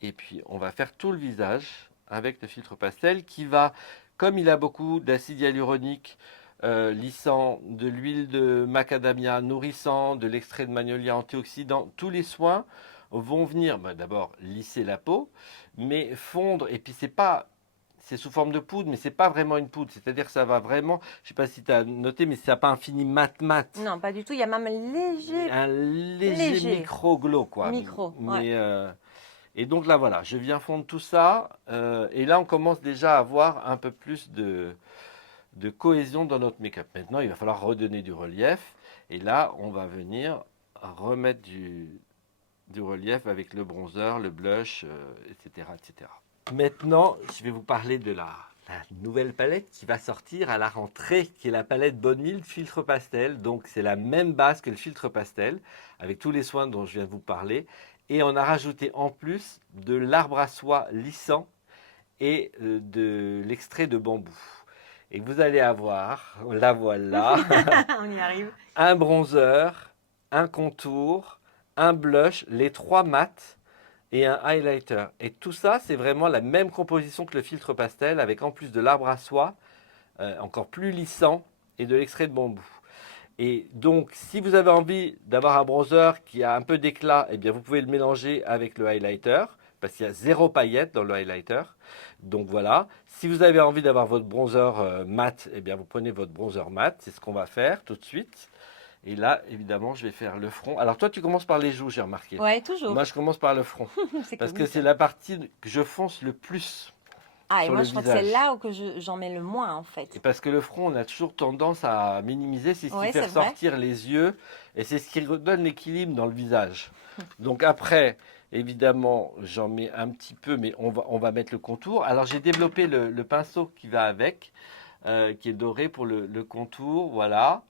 et puis on va faire tout le visage avec le filtre pastel qui va, comme il a beaucoup d'acide hyaluronique, lissant, de l'huile de macadamia nourrissant, de l'extrait de magnolia antioxydant, tous les soins vont venir d'abord lisser la peau, mais fondre, et puis c'est sous forme de poudre, mais c'est pas vraiment une poudre, c'est-à-dire que ça va vraiment, je sais pas si tu as noté, mais ça n'a pas un fini mat. Non, pas du tout. Il y a même Un léger micro glow quoi. Micro, ouais. Mais et donc là, voilà, je viens fondre tout ça. Et là, on commence déjà à avoir un peu plus de cohésion dans notre make-up. Maintenant, il va falloir redonner du relief. Et là, on va venir remettre du relief avec le bronzer, le blush, etc., etc. Maintenant, je vais vous parler de la nouvelle palette qui va sortir à la rentrée, qui est la palette Bonne Mille Filtre Pastel. Donc, c'est la même base que le filtre pastel, avec tous les soins dont je viens de vous parler. Et on a rajouté en plus de l'arbre à soie lissant et de l'extrait de bambou. Et vous allez avoir, la voilà, On y arrive. un bronzer, un contour, un blush, les 3 mats et un highlighter. Et tout ça, c'est vraiment la même composition que le filtre pastel, avec en plus de l'arbre à soie, encore plus lissant, et de l'extrait de bambou. Et donc, si vous avez envie d'avoir un bronzer qui a un peu d'éclat, eh bien, vous pouvez le mélanger avec le highlighter, parce qu'il y a 0 paillette dans le highlighter. Donc voilà. Si vous avez envie d'avoir votre bronzer mat, eh bien, vous prenez votre bronzer mat. C'est ce qu'on va faire tout de suite. Et là, évidemment, je vais faire le front. Alors toi, tu commences par les joues, j'ai remarqué. Ouais, toujours. Moi, je commence par le front. C'est Parce comme que c'est ça. la partie que je fonce le plus Ah, et sur moi, le je crois que c'est visage. là où j'en mets le moins, en Et fait. parce que le front, on a toujours tendance à minimiser, c'est ce qui Ouais, fait c'est vrai. ressortir les yeux et c'est ce qui redonne l'équilibre dans le visage. Donc après, évidemment, j'en mets un petit peu, mais on va mettre le contour. Alors j'ai développé le pinceau qui va avec, qui est doré pour le contour, voilà,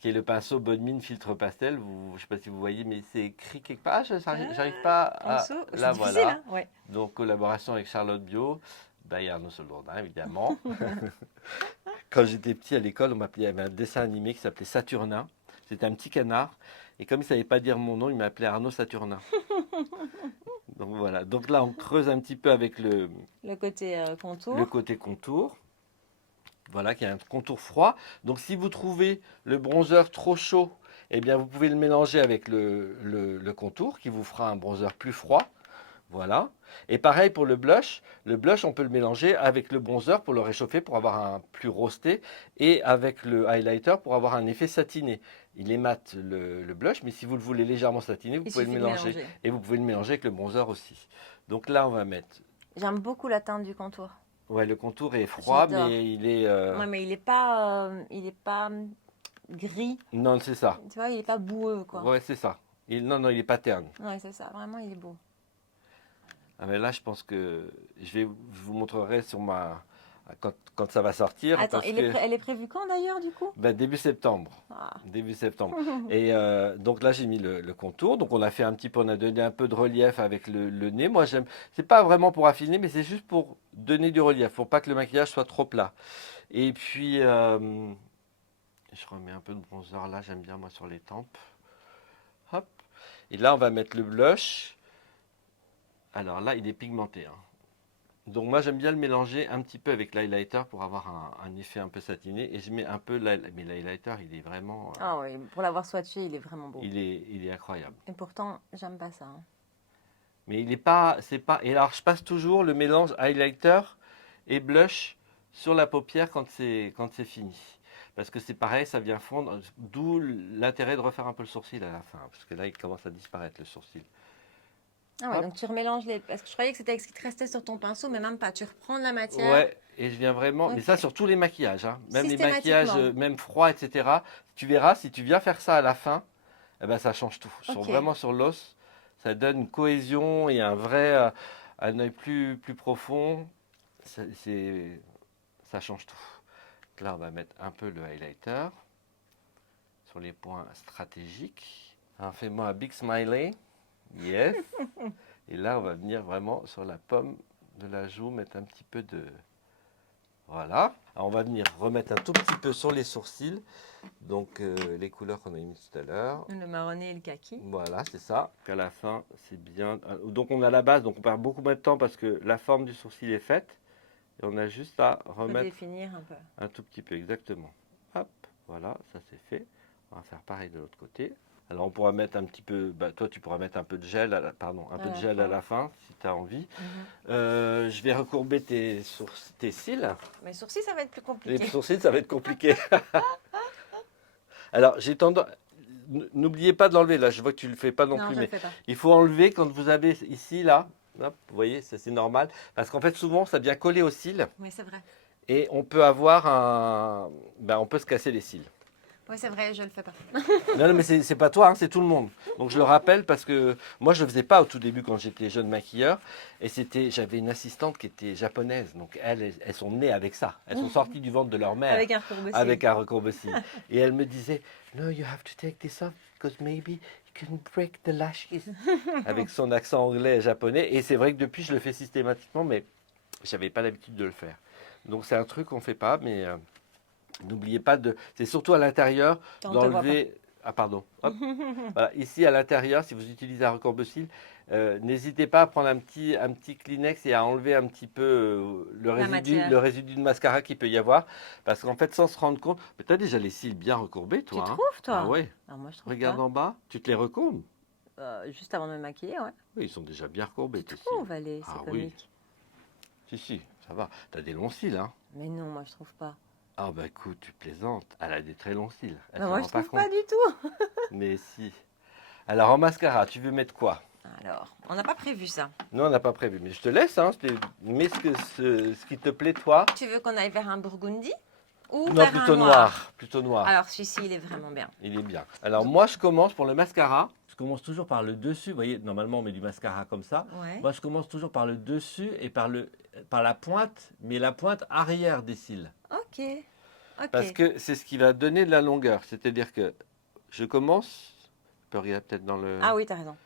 qui est le pinceau Bonne Mine Filtre Pastel. Je ne sais pas si vous voyez, mais c'est écrit quelque part. Ah, j'arrive pas En à... dessous, c'est Là, difficile, voilà. hein? Ouais. Donc collaboration avec Charlotte Bio. Bayard Nossolordin, évidemment. Quand j'étais petit à l'école, il y avait un dessin animé qui s'appelait Saturnin. C'était un petit canard. Et comme il ne savait pas dire mon nom, il m'appelait Arnaud Saturnin. Donc voilà. Donc là, on creuse un petit peu avec Le côté le contour. côté contour. Voilà, qui a un contour froid. Donc si vous trouvez le bronzer trop chaud, eh bien vous pouvez le mélanger avec le contour qui vous fera un bronzer plus froid. Voilà. Et pareil pour le blush. Le blush, on peut le mélanger avec le bronzer pour le réchauffer, pour avoir un plus roasté, et avec le highlighter pour avoir un effet satiné. Il est mat le blush, mais si vous le voulez légèrement satiné, vous Il pouvez le suffit de mélanger. mélanger. Et vous pouvez le mélanger avec le bronzer aussi. Donc là, on va mettre. J'aime beaucoup la teinte du contour. Ouais, le contour est froid, J'adore. mais il est. Ouais, mais il est pas gris. Non, c'est ça. Tu vois, il est pas boueux, quoi. Ouais, c'est ça. Non, non, il est pas terne. Ouais, c'est ça. Vraiment, il est beau. Ah, mais là, je pense que je vous montrerai sur quand ça va sortir, Attends, parce que elle est prévue quand d'ailleurs, du coup? ben, début septembre. Ah. Début septembre. Et donc là, j'ai mis le contour. Donc on a fait un petit peu, on a donné un peu de relief avec le nez. Moi, j'aime. C'est pas vraiment pour affiner, mais c'est juste pour donner du relief, pour pas que le maquillage soit trop plat. Et puis, je remets un peu de bronzer là. J'aime bien moi sur les tempes. Hop. Et là, on va mettre le blush. Alors là, il est pigmenté, hein. Donc moi j'aime bien le mélanger un petit peu avec l'highlighter pour avoir un effet un peu satiné. Et je mets un peu, mais l'highlighter il est vraiment, Ah oui, pour l'avoir swatché, il est vraiment beau. il est incroyable. Et pourtant, j'aime pas ça, hein. Mais il est pas, c'est pas. Et alors je passe toujours le mélange highlighter et blush sur la paupière quand c'est fini. Parce que c'est pareil, ça vient fondre. D'où l'intérêt de refaire un peu le sourcil à la fin. Parce que là il commence à disparaître le sourcil. Ah ouais, Hop. donc tu remélanges les... Parce que je croyais que c'était ce qui te restait sur ton pinceau, mais même pas. Tu reprends de la matière. Ouais, et je viens vraiment, mais Ok. ça sur tous les maquillages, hein. Même les maquillages, Systématiquement. même froids, etc. Tu verras, si tu viens faire ça à la fin, eh ben, ça change tout. Ok. Vraiment sur l'os, ça donne une cohésion et un œil plus profond. Ça change tout. Là, on va mettre un peu le highlighter sur les points stratégiques. Alors, fais-moi un big smiley. Yes. Et là, on va venir vraiment sur la pomme de la joue, mettre un petit peu de... Voilà. Alors, on va venir remettre un tout petit peu sur les sourcils. Donc, les couleurs qu'on a mis tout à l'heure. Le marronné et le kaki. Voilà, c'est ça. Qu'à la fin, c'est bien. Donc, on a la base, donc on perd beaucoup moins de temps parce que la forme du sourcil est faite. Et on a juste à Faut remettre définir un peu. un tout petit peu, exactement. Hop, voilà, ça c'est fait. On va faire pareil de l'autre côté. Alors on pourra mettre un petit peu, toi tu pourras mettre un peu de gel, un peu de gel à la fin si tu as envie. Je vais recourber tes cils. Mes sourcils, ça va être plus Les compliqué. sourcils, ça va être compliqué. Alors j'ai tendance, n'oubliez pas de l'enlever là, je vois que tu le fais pas non Non, plus, je le mais fais pas. il faut enlever quand vous avez ici là. Hop, vous voyez, ça c'est normal. Parce qu'en fait souvent ça vient coller aux cils Oui, c'est vrai. et on peut avoir on peut se casser les cils. Oui, c'est vrai, je le fais pas. Non, non, mais c'est pas toi, hein, c'est tout le monde. Donc je le rappelle parce que moi je le faisais pas au tout début quand j'étais jeune maquilleur. Et j'avais une assistante qui était japonaise. Donc elles sont nées avec ça. Elles sont sorties du ventre de leur mère Avec un recourbe-cils. avec un recourbe-cils. Et elle me disait, no, you have to take this off because maybe you can break the lashes. Avec son accent anglais et japonais. Et c'est vrai que depuis je le fais systématiquement, mais j'avais pas l'habitude de le faire. Donc c'est un truc qu'on fait pas, mais n'oubliez pas de. C'est surtout à l'intérieur On te voit pas. d'enlever Ah, pardon. Hop. Voilà, ici à l'intérieur, si vous utilisez un recourbe-cils, n'hésitez pas à prendre un petit Kleenex et à enlever un petit peu matière. le résidu de mascara qu'il peut y avoir. Parce qu'en fait, sans se rendre compte, mais tu as déjà les cils bien recourbés, Tu toi, hein? trouves, toi? Ah ouais. Alors moi, je trouve Regarde pas. en bas, tu te les recourbes? Juste avant de me maquiller, ouais. Oui, ils sont déjà bien recourbés, Tu tes cils. trouves, allez, c'est Ah oui, comique. si, ça va. Tu as des longs cils, hein? Mais non, moi, je trouve pas. Ah bah écoute, tu plaisantes. Elle a des très longs cils. Elle Non, s'en moi, rend je pas trouve pas compte. du tout. Mais si. Alors en mascara, tu veux mettre quoi? Alors, on n'a pas prévu ça. Non, on n'a pas prévu. Mais je te laisse, hein. Mets ce qui te plaît, toi. Tu veux qu'on aille vers un burgundy ou Non, vers un plutôt noir? noir. Plutôt noir. Alors, celui-ci, il est vraiment bien. Il est bien. Alors moi, je commence pour le mascara. Je commence toujours par le dessus. Vous voyez, normalement, on met du mascara comme ça. Ouais. Moi, je commence toujours par le dessus et par la pointe, mais la pointe arrière des cils. Ok. Ok. Parce que c'est ce qui va donner de la longueur. C'est-à-dire que je commence. Tu peux regarder peut-être dans le. Ah oui, t'as raison.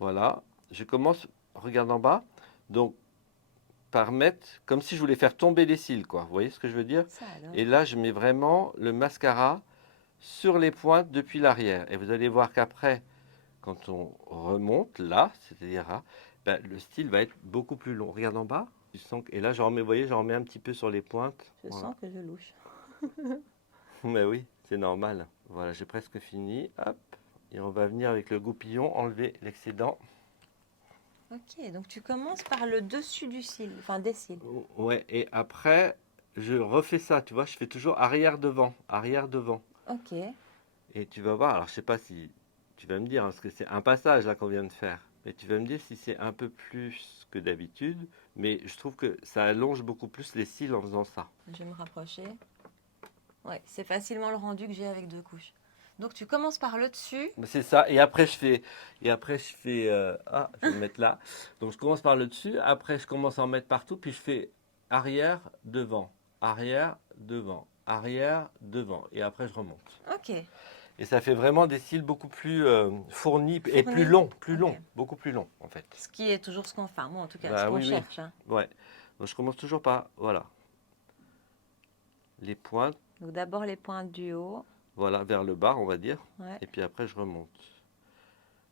Voilà. Je commence, regarde en bas. Donc, par mettre, comme si je voulais faire tomber les cils, quoi. Vous voyez ce que je veux dire? Ça alors. Et là, je mets vraiment le mascara sur les pointes depuis l'arrière. Et vous allez voir qu'après, quand on remonte là, c'est-à-dire là, ben, le style va être beaucoup plus long. Regarde en bas. Et là, j'en remets, vous voyez, j'en remets un petit peu sur les pointes. Je Voilà. sens que je louche. Mais oui, c'est normal. Voilà, j'ai presque fini. Hop. Et on va venir avec le goupillon enlever l'excédent. Ok, donc tu commences par le dessus du cil, enfin des cils. Ouais, et après, je refais ça, tu vois, je fais toujours arrière-devant, arrière-devant. Ok. Et tu vas voir, alors je sais pas si tu vas me dire, hein, parce que c'est un passage là qu'on vient de faire, mais tu vas me dire si c'est un peu plus que d'habitude, mais je trouve que ça allonge beaucoup plus les cils en faisant ça. Je vais me rapprocher. Ouais, c'est facilement le rendu que j'ai avec 2 couches. Donc tu commences par le dessus. C'est ça, et après je fais, ah, je vais me mettre là. Donc je commence par le dessus, après je commence à en mettre partout, puis je fais arrière, devant, arrière, devant, arrière, devant, et après je remonte. Ok. Et ça fait vraiment des cils beaucoup plus fournis et plus Ok. longs, beaucoup plus longs en fait. Ce qui est toujours ce qu'on fait, moi en tout cas, Bah ce qu'on oui, oui. cherche. Hein. Ouais. Donc je commence toujours par, voilà, les pointes, Donc d'abord les pointes du haut. voilà, vers le bas on va dire. Ouais. Et puis après je remonte.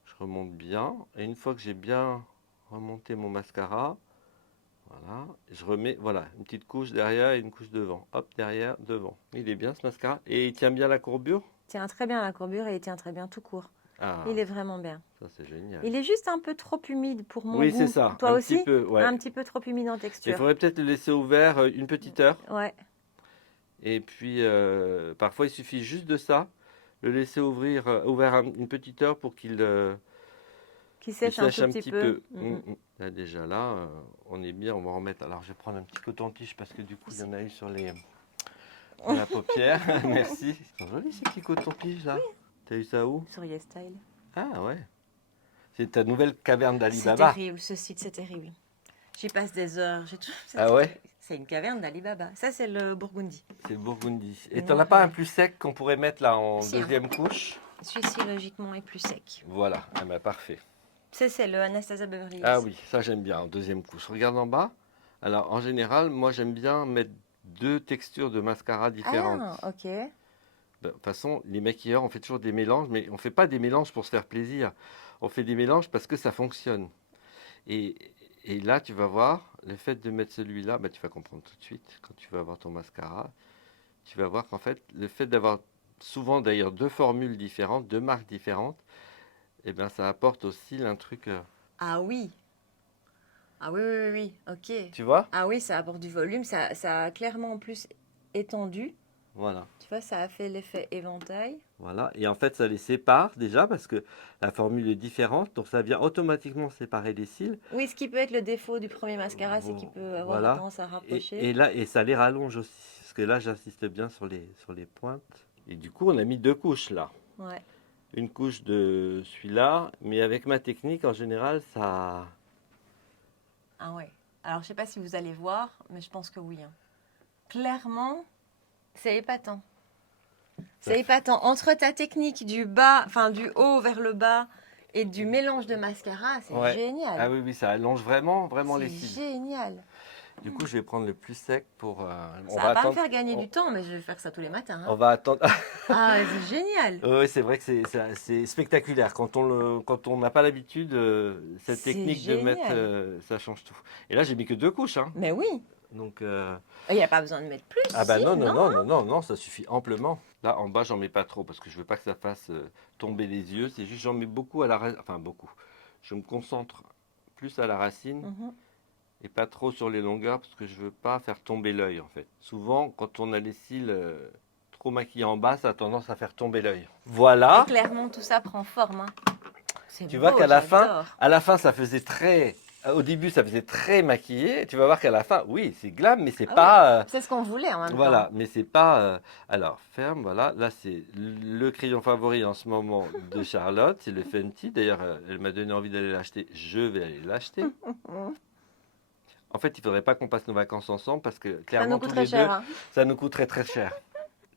Je remonte bien. Et une fois que j'ai bien remonté mon mascara, voilà, je remets, voilà, une petite couche derrière et une couche devant. Hop, derrière, devant. Il est bien ce mascara. Et il tient bien la courbure? Il tient très bien la courbure et il tient très bien tout court. Ah, Il est vraiment bien. ça c'est génial. Il est juste un peu trop humide pour mon Oui, goût. c'est ça. Toi un aussi petit peu, ouais. Un petit peu trop humide en Il texture. faudrait peut-être le laisser ouvert une petite heure. Ouais. Et puis, parfois, il suffit juste de ça, le laisser ouvert une petite heure pour qu'il Qui il sèche un sèche tout un petit petit peu. peu. Là, déjà, là, on est bien. On va remettre. Alors, je vais prendre un petit coton-tige parce que du coup, il y en a eu sur la paupière. Merci. Ils sont jolis ces petits cotons-tiges là. T'as eu ça où? Sur YesStyle. Ah ouais. C'est ta nouvelle caverne C'est d'Alibaba. terrible, ce site, c'est terrible. J'y passe des heures. Ah ouais? C'est une caverne d'Alibaba. Ça, c'est le Burgundy. C'est le Burgundy. Et Non, t'en as pas un ouais. plus sec qu'on pourrait mettre là en Si, hein. deuxième couche? Celui-ci, logiquement, est plus sec. Voilà. Ah ben, parfait. C'est le Anastasia Beverly Hills. Ah oui, ça j'aime bien, en deuxième couche. Regarde en bas. Alors en général, moi j'aime bien mettre 2 textures de mascara différentes. Ah, ok. De toute façon, les maquilleurs, on fait toujours des mélanges, mais on ne fait pas des mélanges pour se faire plaisir. On fait des mélanges parce que ça fonctionne. Et, et là, tu vas voir, le fait de mettre celui-là, bah, tu vas comprendre tout de suite, quand tu vas avoir ton mascara, tu vas voir qu'en fait, le fait d'avoir souvent d'ailleurs 2 formules différentes, 2 marques différentes, eh ben, ça apporte aussi un truc, Ah oui. Ah oui, oui, oui, oui. Ok. tu vois? Ah oui, ça apporte du volume. Ça a clairement en plus étendu. Voilà. Tu vois, ça a fait l'effet éventail. Voilà, et en fait ça les sépare déjà parce que la formule est différente, donc ça vient automatiquement séparer les cils. Oui, ce qui peut être le défaut du premier mascara, c'est qu'il peut avoir Voilà. tendance à rapprocher. Et là, et ça les rallonge aussi, parce que là j'insiste bien sur les pointes. Et du coup on a mis 2 couches là. Ouais. Une couche de celui-là, mais avec ma technique en général ça... Ah ouais. Alors, je sais pas si vous allez voir, mais je pense que oui. Hein. Clairement, c'est épatant. C'est épatant. Entre ta technique du bas, enfin du haut vers le bas et du mélange de mascara, c'est Ouais. génial. Ah oui, oui, ça allonge vraiment, vraiment les C'est cils. génial. Du coup, je vais prendre le plus sec pour. On Ça va va pas me attendre. faire gagner du temps, mais je vais faire ça tous les matins, On hein. va attendre. Ah, c'est génial. Oui, c'est vrai que c'est spectaculaire. Quand on n'a pas l'habitude, cette C'est technique de mettre, génial. ça change tout. Et là, j'ai mis que 2 couches, hein. Mais oui. Donc, Il n'y a pas besoin de mettre plus, ah bah si, non, non, non? non, non, non, non, ça suffit amplement. Là, en bas, j'en mets pas trop parce que je veux pas que ça fasse tomber les yeux. C'est juste, j'en mets beaucoup à la racine. Enfin, beaucoup. Je me concentre plus à la racine Mhm. et pas trop sur les longueurs parce que je veux pas faire tomber l'œil, en fait. Souvent, quand on a les cils trop maquillés en bas, ça a tendance à faire tomber l'œil. Et Voilà. clairement, tout ça prend forme, hein. C'est Tu vois beau, qu'à j'adore. la fin, ça faisait très. Au début, ça faisait très maquillé. Tu vas voir qu'à la fin, oui, c'est glam, mais c'est Ah oui, pas. c'est ce qu'on voulait en même temps. Voilà, mais c'est pas. Alors, ferme, voilà. Là, c'est le crayon favori en ce moment de Charlotte. C'est le Fenty. D'ailleurs, elle m'a donné envie d'aller l'acheter. Je vais aller l'acheter. En fait, il faudrait pas qu'on passe nos vacances ensemble parce que Ça nous clairement, tous coûterait les cher, deux, hein. ça nous coûterait très cher.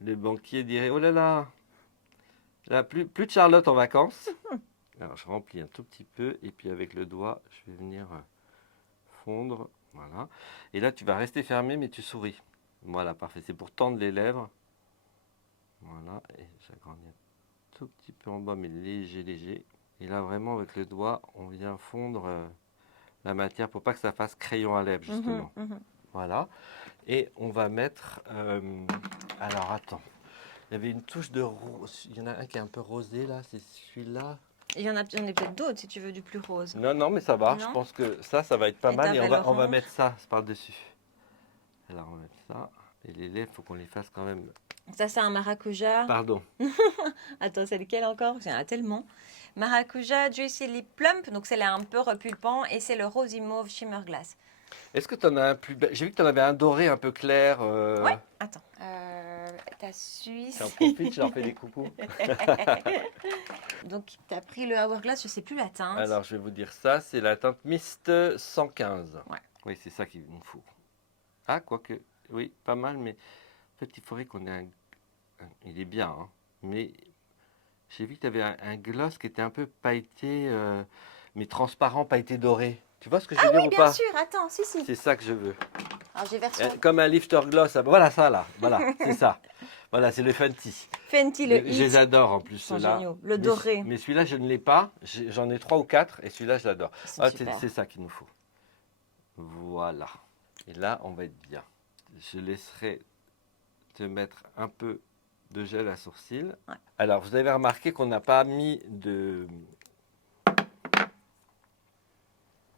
Le banquier dirait, oh là, plus de Charlotte en vacances. Alors, je remplis un tout petit peu et puis avec le doigt, je vais venir fondre. Voilà. Et là, tu vas rester fermé, mais tu souris. Voilà, parfait. C'est pour tendre les lèvres. Voilà. Et j'agrandis un tout petit peu en bas, mais léger, léger. Et là, vraiment, avec le doigt, on vient fondre la matière pour pas que ça fasse crayon à lèvres, Mhm, justement. mhm. Voilà. Et on va mettre. Alors, attends. Il y avait une touche de rose. Il y en a un qui est un peu rosé, là. C'est celui-là. J'en ai peut-être d'autres si tu veux du plus rose. Non, non, mais ça va. Je Non? pense que ça va être pas Et mal. Et t'avais on va l'orange. mettre ça par-dessus. Alors, on va mettre ça. Et les lèvres, il faut qu'on les fasse quand même. Ça, c'est un maracuja. Pardon. Attends, c'est lequel encore? Il y en a tellement. Maracuja Juicy Lip Plump, donc c'est là un peu repulpant, et c'est le Rosy Mauve Shimmer Glass. Est-ce que tu en as un plus J'ai vu que tu en avais un doré un peu clair. Ouais, attends. T'as Suisse. J'en profite, je leur fais des coucous. Donc, t'as pris le Hourglass, je sais plus la teinte. Alors, je vais vous dire ça. C'est la teinte Mist 115. Ouais. Oui, c'est ça qu'il nous faut. Ah, quoique. Oui, pas mal, mais en fait, il faudrait qu'on ait il est bien, hein, mais j'ai vu que tu avais un gloss qui était un peu pailleté, mais transparent, pailleté doré. Tu vois ce que je veux dire Oui, ou bien pas? sûr, attends, si, si. C'est ça que je veux. Alors, j'ai version Comme un lifter gloss. Voilà ça là. Voilà, c'est ça. Voilà, c'est le Fenty. Fenty, le Je Hit. les adore en plus Ils sont ceux-là. géniaux. Le doré. Mais celui-là, je ne l'ai pas. J'en ai 3 ou 4 et celui-là, je l'adore. Ils sont Ah, super. c'est ça qu'il nous faut. Voilà. Et là, on va être bien. Je laisserai te mettre un peu de gel à sourcils. Ouais. Alors, vous avez remarqué qu'on n'a pas mis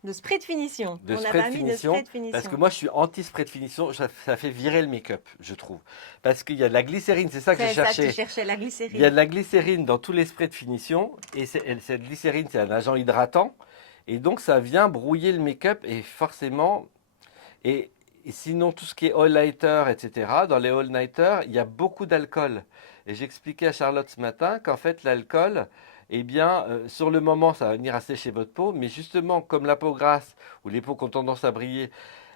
De spray de finition. de On n'a spray pas de mis de finition, spray de finition. parce que moi, je suis anti-spray de finition. Ça fait virer le make-up, je trouve. Parce qu'il y a de la glycérine, c'est ça que C'est j'ai ça, cherché. tu cherchais la Il y a glycérine. de la glycérine dans tous les sprays de finition. Et cette glycérine, c'est un agent hydratant. Et donc, ça vient brouiller le make-up. Et forcément... Et sinon, tout ce qui est all-nighter, etc., dans les all-nighters, il y a beaucoup d'alcool. Et j'expliquais à Charlotte ce matin qu'en fait, l'alcool, eh bien, sur le moment, ça va venir assécher votre peau. Mais justement, comme la peau grasse ou les peaux qui ont tendance à briller,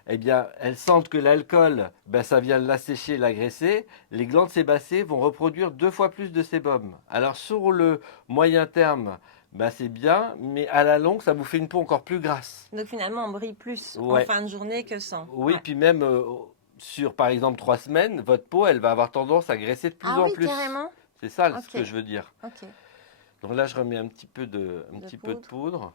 eh bien, elles sentent que l'alcool, ben, ça vient l'assécher, l'agresser. Les glandes sébacées vont reproduire 2 fois plus de sébum. Alors, sur le moyen terme, ben, c'est bien, mais à la longue, ça vous fait une peau encore plus grasse. Donc finalement, on brille plus Ouais. en fin de journée que sans. Oui, Ouais. puis même sur, par exemple, 3 semaines, votre peau, elle va avoir tendance à graisser de plus Ah en oui, plus. carrément. C'est ça ce Ok. que je veux dire. Ok. Donc là, je remets un petit peu de poudre.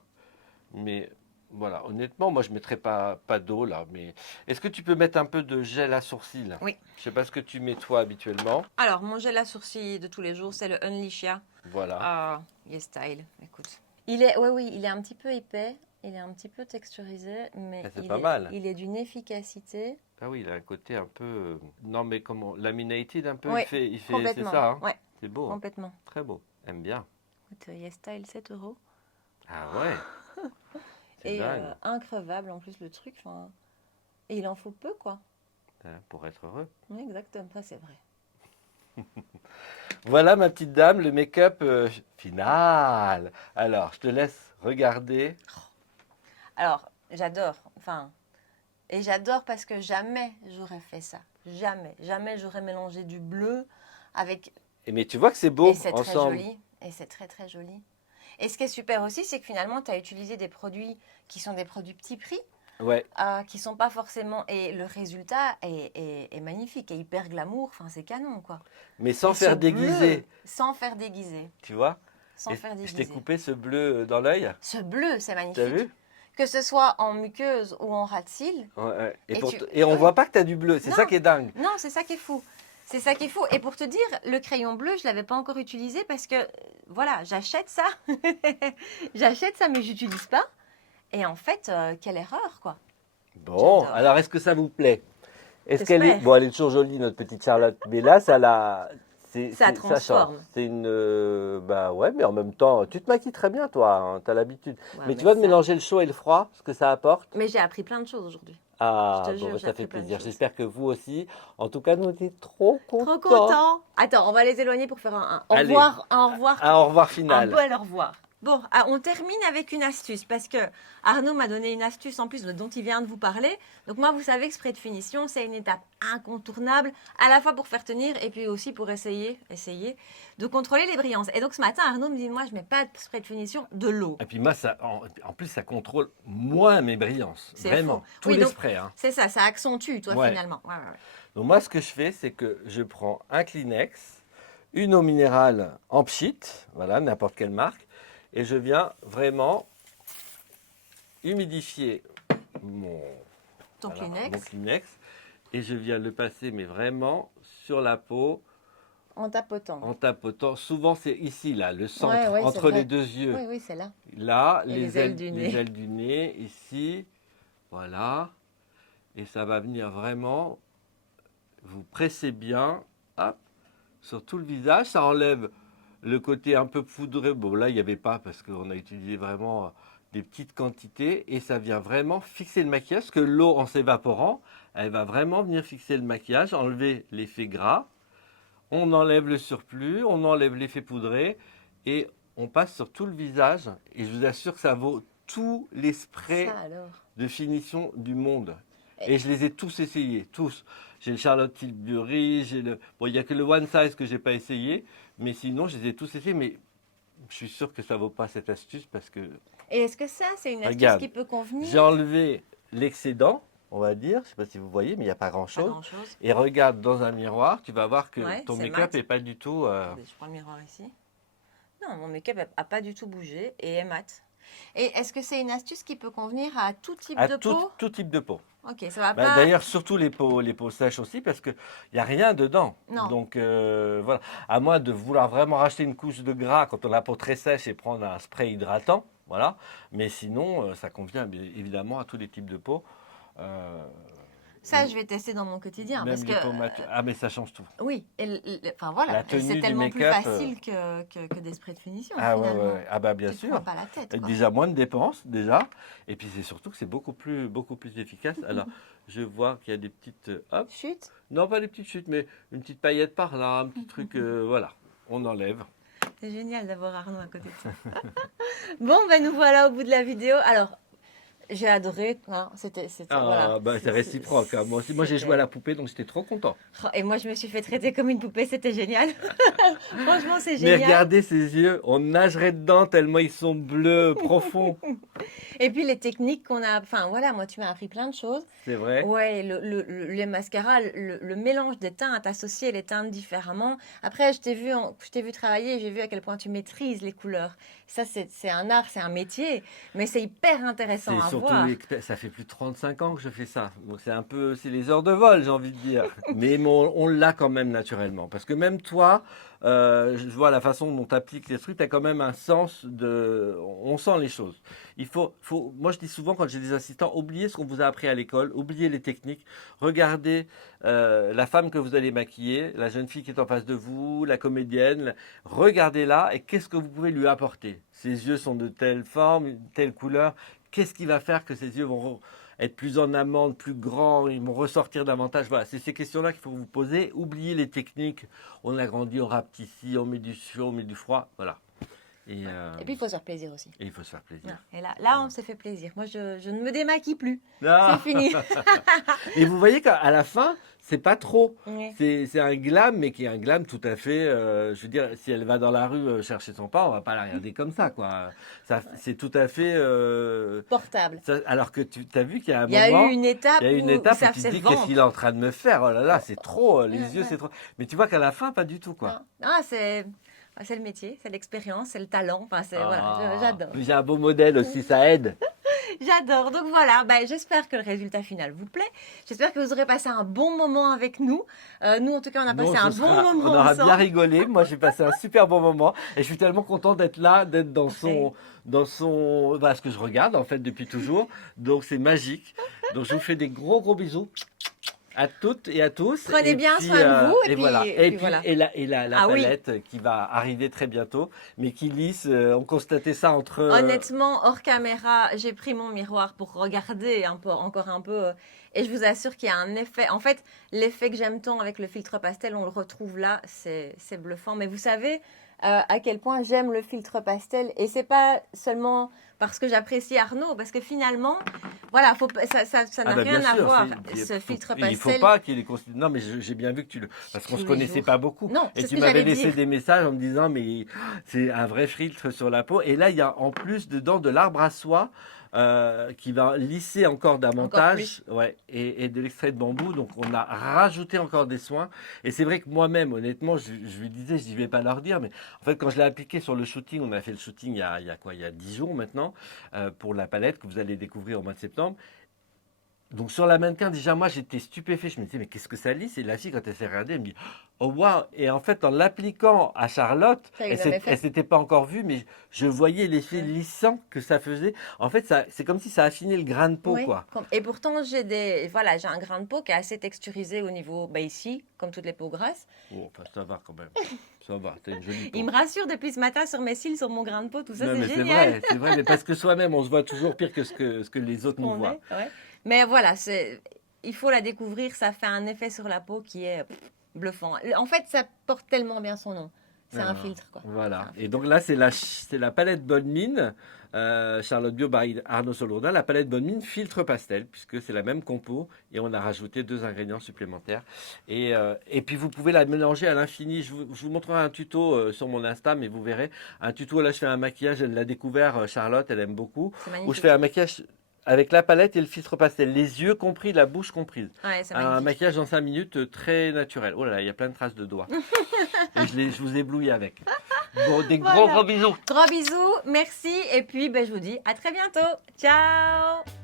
Mais voilà, honnêtement, moi, je ne mettrais pas d'eau là. Mais est-ce que tu peux mettre un peu de gel à sourcils? Oui. Je sais pas ce que tu mets toi habituellement. Alors, mon gel à sourcils de tous les jours, c'est le Unleashia. Voilà. Ah, il est style. Écoute. Il est, oui, il est un petit peu épais. Il est un petit peu texturisé, mais Ah, c'est pas mal. il est d'une efficacité. Ah oui, il a un côté un peu... Non, mais comment? Laminated un peu, Oui, il fait c'est complètement. ça, hein? Ouais, C'est beau, hein. complètement. Très beau. Aime bien. Écoute, il est style 7 €. Ah ouais. C'est Et dingue. increvable en plus le truc. Enfin, et il en faut peu, quoi. Hein, pour être heureux. Oui, exactement, ça c'est vrai. Voilà ma petite dame, le make-up final. Alors, je te laisse regarder. Alors, j'adore. Enfin, et j'adore parce que jamais j'aurais fait ça. Jamais. Jamais j'aurais mélangé du bleu avec. Mais tu vois que c'est beau Et c'est très ensemble. joli. Et c'est très très joli. Et ce qui est super aussi, c'est que finalement, tu as utilisé des produits qui sont des produits petit prix. Ouais. qui sont pas forcément... Et le résultat est magnifique, est hyper glamour, enfin c'est canon quoi. Mais sans Et ce faire bleu, déguiser, sans faire déguiser, tu vois. sans Et faire je t'ai déguiser. coupé ce bleu dans l'œil. Ce bleu, c'est T'as magnifique. vu? Que ce soit en muqueuse ou en ras de cils. Ouais, ouais. Et tu... Et on ouais. voit pas que tu as du bleu. C'est Non, ça qui est dingue. non, c'est ça qui est fou. C'est ça qui est fou. Et pour te dire, le crayon bleu, je ne l'avais pas encore utilisé parce que, voilà, j'achète ça. J'achète ça, mais je n'utilise pas. Et en fait, quelle erreur, quoi. Bon, J'adore. alors est-ce que ça vous plaît? Est-ce qu'elle est... J'espère. Bon, elle est toujours jolie, notre petite Charlotte. Mais là, ça la... Ça ça change. transforme. C'est une... bah ouais, mais en même temps, tu te maquilles très bien, toi. Hein, tu as l'habitude. Ouais, Mais tu vois, de ça... mélanger le chaud et le froid, ce que ça apporte. Mais j'ai appris plein de choses aujourd'hui. Ah, Je te bon, jure, bah, j'ai ça fait appris plein de plaisir. choses. J'espère que vous aussi. En tout cas, nous, on était trop Trop contents. content. Attends, on va les éloigner pour faire un au Allez. revoir, un au revoir, Un au revoir un final. bel au revoir. Bon, on termine avec une astuce parce que Arnaud m'a donné une astuce en plus dont il vient de vous parler. Donc moi, vous savez que spray de finition, c'est une étape incontournable à la fois pour faire tenir et puis aussi pour essayer de contrôler les brillances. Et donc ce matin, Arnaud me dit, moi, je mets pas de spray de finition, de l'eau. Et puis moi, ça, en plus, ça contrôle moins mes brillances. C'est Vraiment. fou. Tous Oui, les donc, sprays. Hein. c'est ça accentue, toi, Ouais. finalement. Ouais, ouais, ouais. Donc moi, ce que je fais, c'est que je prends un Kleenex, une eau minérale en pchit, voilà, n'importe quelle marque, et je viens vraiment humidifier mon, Ton voilà, Kleenex, mon Kleenex, et je viens le passer, mais vraiment sur la peau, en tapotant. en tapotant. Souvent, c'est ici, là, le centre, Ouais, ouais, c'est entre vrai. les deux yeux. Oui, oui, c'est là. Là, Et les ailes du nez. les ailes du nez, ici, voilà. Et ça va venir vraiment, vous pressez bien, hop, sur tout le visage. Ça enlève le côté un peu poudré. Bon, là, il n'y avait pas parce qu'on a utilisé vraiment des petites quantités. Et ça vient vraiment fixer le maquillage. Parce que l'eau, en s'évaporant, elle va vraiment venir fixer le maquillage, enlever l'effet gras. On enlève le surplus, on enlève l'effet poudré. Et on passe sur tout le visage. Et je vous assure que ça vaut tous les sprays Ça alors. de finition du monde. Et je les ai tous essayés, tous. J'ai le Charlotte Tilbury, j'ai le... Bon, il n'y a que le One Size que je n'ai pas essayé, mais sinon, je les ai tous essayés. Mais je suis sûr que ça ne vaut pas cette astuce parce que... Et est-ce que ça, c'est une astuce Regarde, qui peut convenir? j'ai enlevé l'excédent, on va dire. Je ne sais pas si vous voyez, mais il n'y a pas Pas grand-chose. grand-chose. Et regarde dans un miroir, tu vas voir que Ouais, ton c'est make-up mat. n'est pas du tout... Attendez, je prends le miroir ici. Non, mon make-up n'a pas du tout bougé et est mat. Et est-ce que c'est une astuce qui peut convenir à tout type à de peau? tout type de peau. Ok, ça va Bah, pas. d'ailleurs, surtout les peaux sèches aussi, parce qu'il n'y a rien dedans. Non. Donc, voilà. À moins de vouloir vraiment racheter une couche de gras quand on a la peau très sèche et prendre un spray hydratant. Voilà. Mais sinon, ça convient évidemment à tous les types de peau. Ça, je vais tester dans mon quotidien Même parce les que peaux ah, mais ça change tout. oui, enfin voilà, La tenue c'est du tellement plus make-up, facile que des sprays de finition Ah ouais, finalement. ouais. Ah bah bien Tu te sûr. prends pas la tête, quoi. Déjà moins de dépenses, déjà. Et puis c'est surtout que c'est beaucoup plus efficace. Alors, je vois qu'il y a des petites... hop. Chute. Non, pas des petites chutes, mais une petite paillette par là, un petit truc, voilà. On enlève. C'est génial d'avoir Arnaud à côté de toi. Bon, ben nous voilà au bout de la vidéo. Alors, j'ai adoré. Hein, c'était, Ah, voilà. bah c'est réciproque. Hein. Moi aussi, moi j'ai joué à la poupée, donc j'étais trop content. Et moi, je me suis fait traiter comme une poupée. C'était génial. Franchement, c'est Mais génial. regardez ses yeux, on nagerait dedans tellement ils sont bleus, profonds. Et puis les techniques qu'on a. Enfin, voilà, moi, tu m'as appris plein de choses. C'est vrai. Ouais, les mascaras, le mélange des teintes, associer les teintes différemment. Après, je t'ai vu travailler, j'ai vu à quel point tu maîtrises les couleurs. Ça, c'est un art, c'est un métier, mais c'est hyper intéressant C'est à surtout voir. ça fait plus de 35 ans que je fais ça. Donc c'est un peu, c'est les heures de vol, j'ai envie de dire. Mais on l'a quand même naturellement. Parce que même toi, je vois la façon dont tu appliques les trucs, tu as quand même un sens de... On sent les choses. Moi je dis souvent quand j'ai des assistants, oubliez ce qu'on vous a appris à l'école, oubliez les techniques, regardez la femme que vous allez maquiller, la jeune fille qui est en face de vous, la comédienne, regardez-la et qu'est-ce que vous pouvez lui apporter. Ses yeux sont de telle forme, telle couleur. Qu'est-ce qui va faire que ses yeux vont être plus en amande, plus grands, ils vont ressortir davantage? Voilà, c'est ces questions-là qu'il faut vous poser. Oubliez les techniques. On agrandit, on rapetit ici, on met du chaud, on met du froid. Voilà. Et puis, il faut se faire plaisir aussi. et il faut se faire plaisir. Et là, on s'est fait plaisir. Moi, je ne me démaquille plus. Ah. C'est fini. Et vous voyez qu'à la fin, c'est pas trop. Ouais. C'est un glam, mais qui est un glam tout à fait. Je veux dire, si elle va dans la rue chercher son pain, on va pas la regarder comme ça, quoi. Ça, c'est tout à fait. Portable. Alors que tu as vu qu'il y a un Il y a moment. eu une étape Il y a une où étape ça où tu te faisait dis qu'est-ce vendre. qu'il est en train de me faire. Oh là là, c'est trop. Les yeux, Ouais. c'est trop. Mais tu vois qu'à la fin, pas du tout, quoi. Non. Ah, c'est le métier, c'est l'expérience, c'est le talent. Enfin, voilà, Ah. j'adore. J'ai un beau modèle aussi, ça aide. J'adore. Donc voilà, j'espère que le résultat final vous plaît. J'espère que vous aurez passé un bon moment avec nous. Nous, en tout cas, on a Non, passé un bon moment on aura ensemble. bien rigolé. Moi, j'ai passé un super bon moment et je suis tellement content d'être là, d'être voilà, ce que je regarde en fait depuis toujours. Donc c'est magique. Donc je vous fais des gros bisous à toutes et à tous. Prenez Et bien puis, soin de vous. et voilà. Et Et puis puis voilà. la Ah oui. palette qui va arriver très bientôt, mais qui lisse. On constatait ça entre. Honnêtement, hors caméra, j'ai pris mon miroir pour regarder encore un peu. Et je vous assure qu'il y a un effet. En fait, l'effet que j'aime tant avec le filtre pastel, on le retrouve là. C'est bluffant. Mais vous savez à quel point j'aime le filtre pastel. Et c'est pas seulement parce que j'apprécie Arnaud, parce que finalement, voilà, ça n'a bah, rien bien à sûr, voir, c'est- ce filtre Il pastel. faut pas qu'il ait considéré. Non, mais j'ai bien vu que parce qu'on Tous se les connaissait jours. pas beaucoup. Non, Et c'est ce tu que m'avais j'allais laissé dire. des messages en me disant, mais c'est un vrai filtre sur la peau. Et là, il y a en plus dedans de l'arbre à soie qui va lisser encore davantage. Ouais, et de l'extrait de bambou. Donc, on a rajouté encore des soins. Et c'est vrai que moi-même, honnêtement, je lui disais, je ne vais pas leur dire, mais en fait, quand je l'ai appliqué sur le shooting, on a fait le shooting il y a quoi, il y a 10 jours maintenant, pour la palette que vous allez découvrir au mois de septembre. Donc sur la mannequin, déjà moi j'étais stupéfait, je me disais mais qu'est-ce que ça lisse? Et la fille quand elle s'est regardée, elle me dit oh waouh! Et en fait en l'appliquant à Charlotte, Ça a eu le même effet. elle s'était pas encore vue, mais je voyais l'effet Ouais. lissant que ça faisait. En fait c'est comme si ça affinait le grain de peau Oui. quoi. Et pourtant, j'ai un grain de peau qui est assez texturisé au niveau, ici, comme toutes les peaux grasses. Oh, enfin, ça va quand même, ça va, t'as une jolie peau. Il me rassure depuis ce matin sur mes cils, sur mon grain de peau, tout ça, Non c'est mais génial. c'est vrai, mais parce que soi-même on se voit toujours pire que ce que les autres nous On voient. est, ouais. Mais voilà, il faut la découvrir, ça fait un effet sur la peau qui est bluffant. En fait, ça porte tellement bien son nom. C'est un filtre, quoi. Voilà. C'est un Et donc là, c'est la palette Bonne Mine, Charlotte Bio by Arnaud Solourdin, la palette Bonne Mine filtre pastel, puisque c'est la même compo, et on a rajouté 2 ingrédients supplémentaires. Et puis vous pouvez la mélanger à l'infini. Je vous montrerai un tuto sur mon Insta, mais vous verrez. Un tuto, là, je fais un maquillage, elle l'a découvert, Charlotte, elle aime beaucoup. C'est Où je magnifique. fais un maquillage avec la palette et le filtre pastel, les yeux compris, la bouche comprise. Ouais, c'est Un magnifique. maquillage en 5 minutes très naturel. Oh là là, il y a plein de traces de doigts. Et je vous éblouis avec. Bon, des Voilà. gros bisous. Gros bisous, merci. Et puis, je vous dis à très bientôt. Ciao!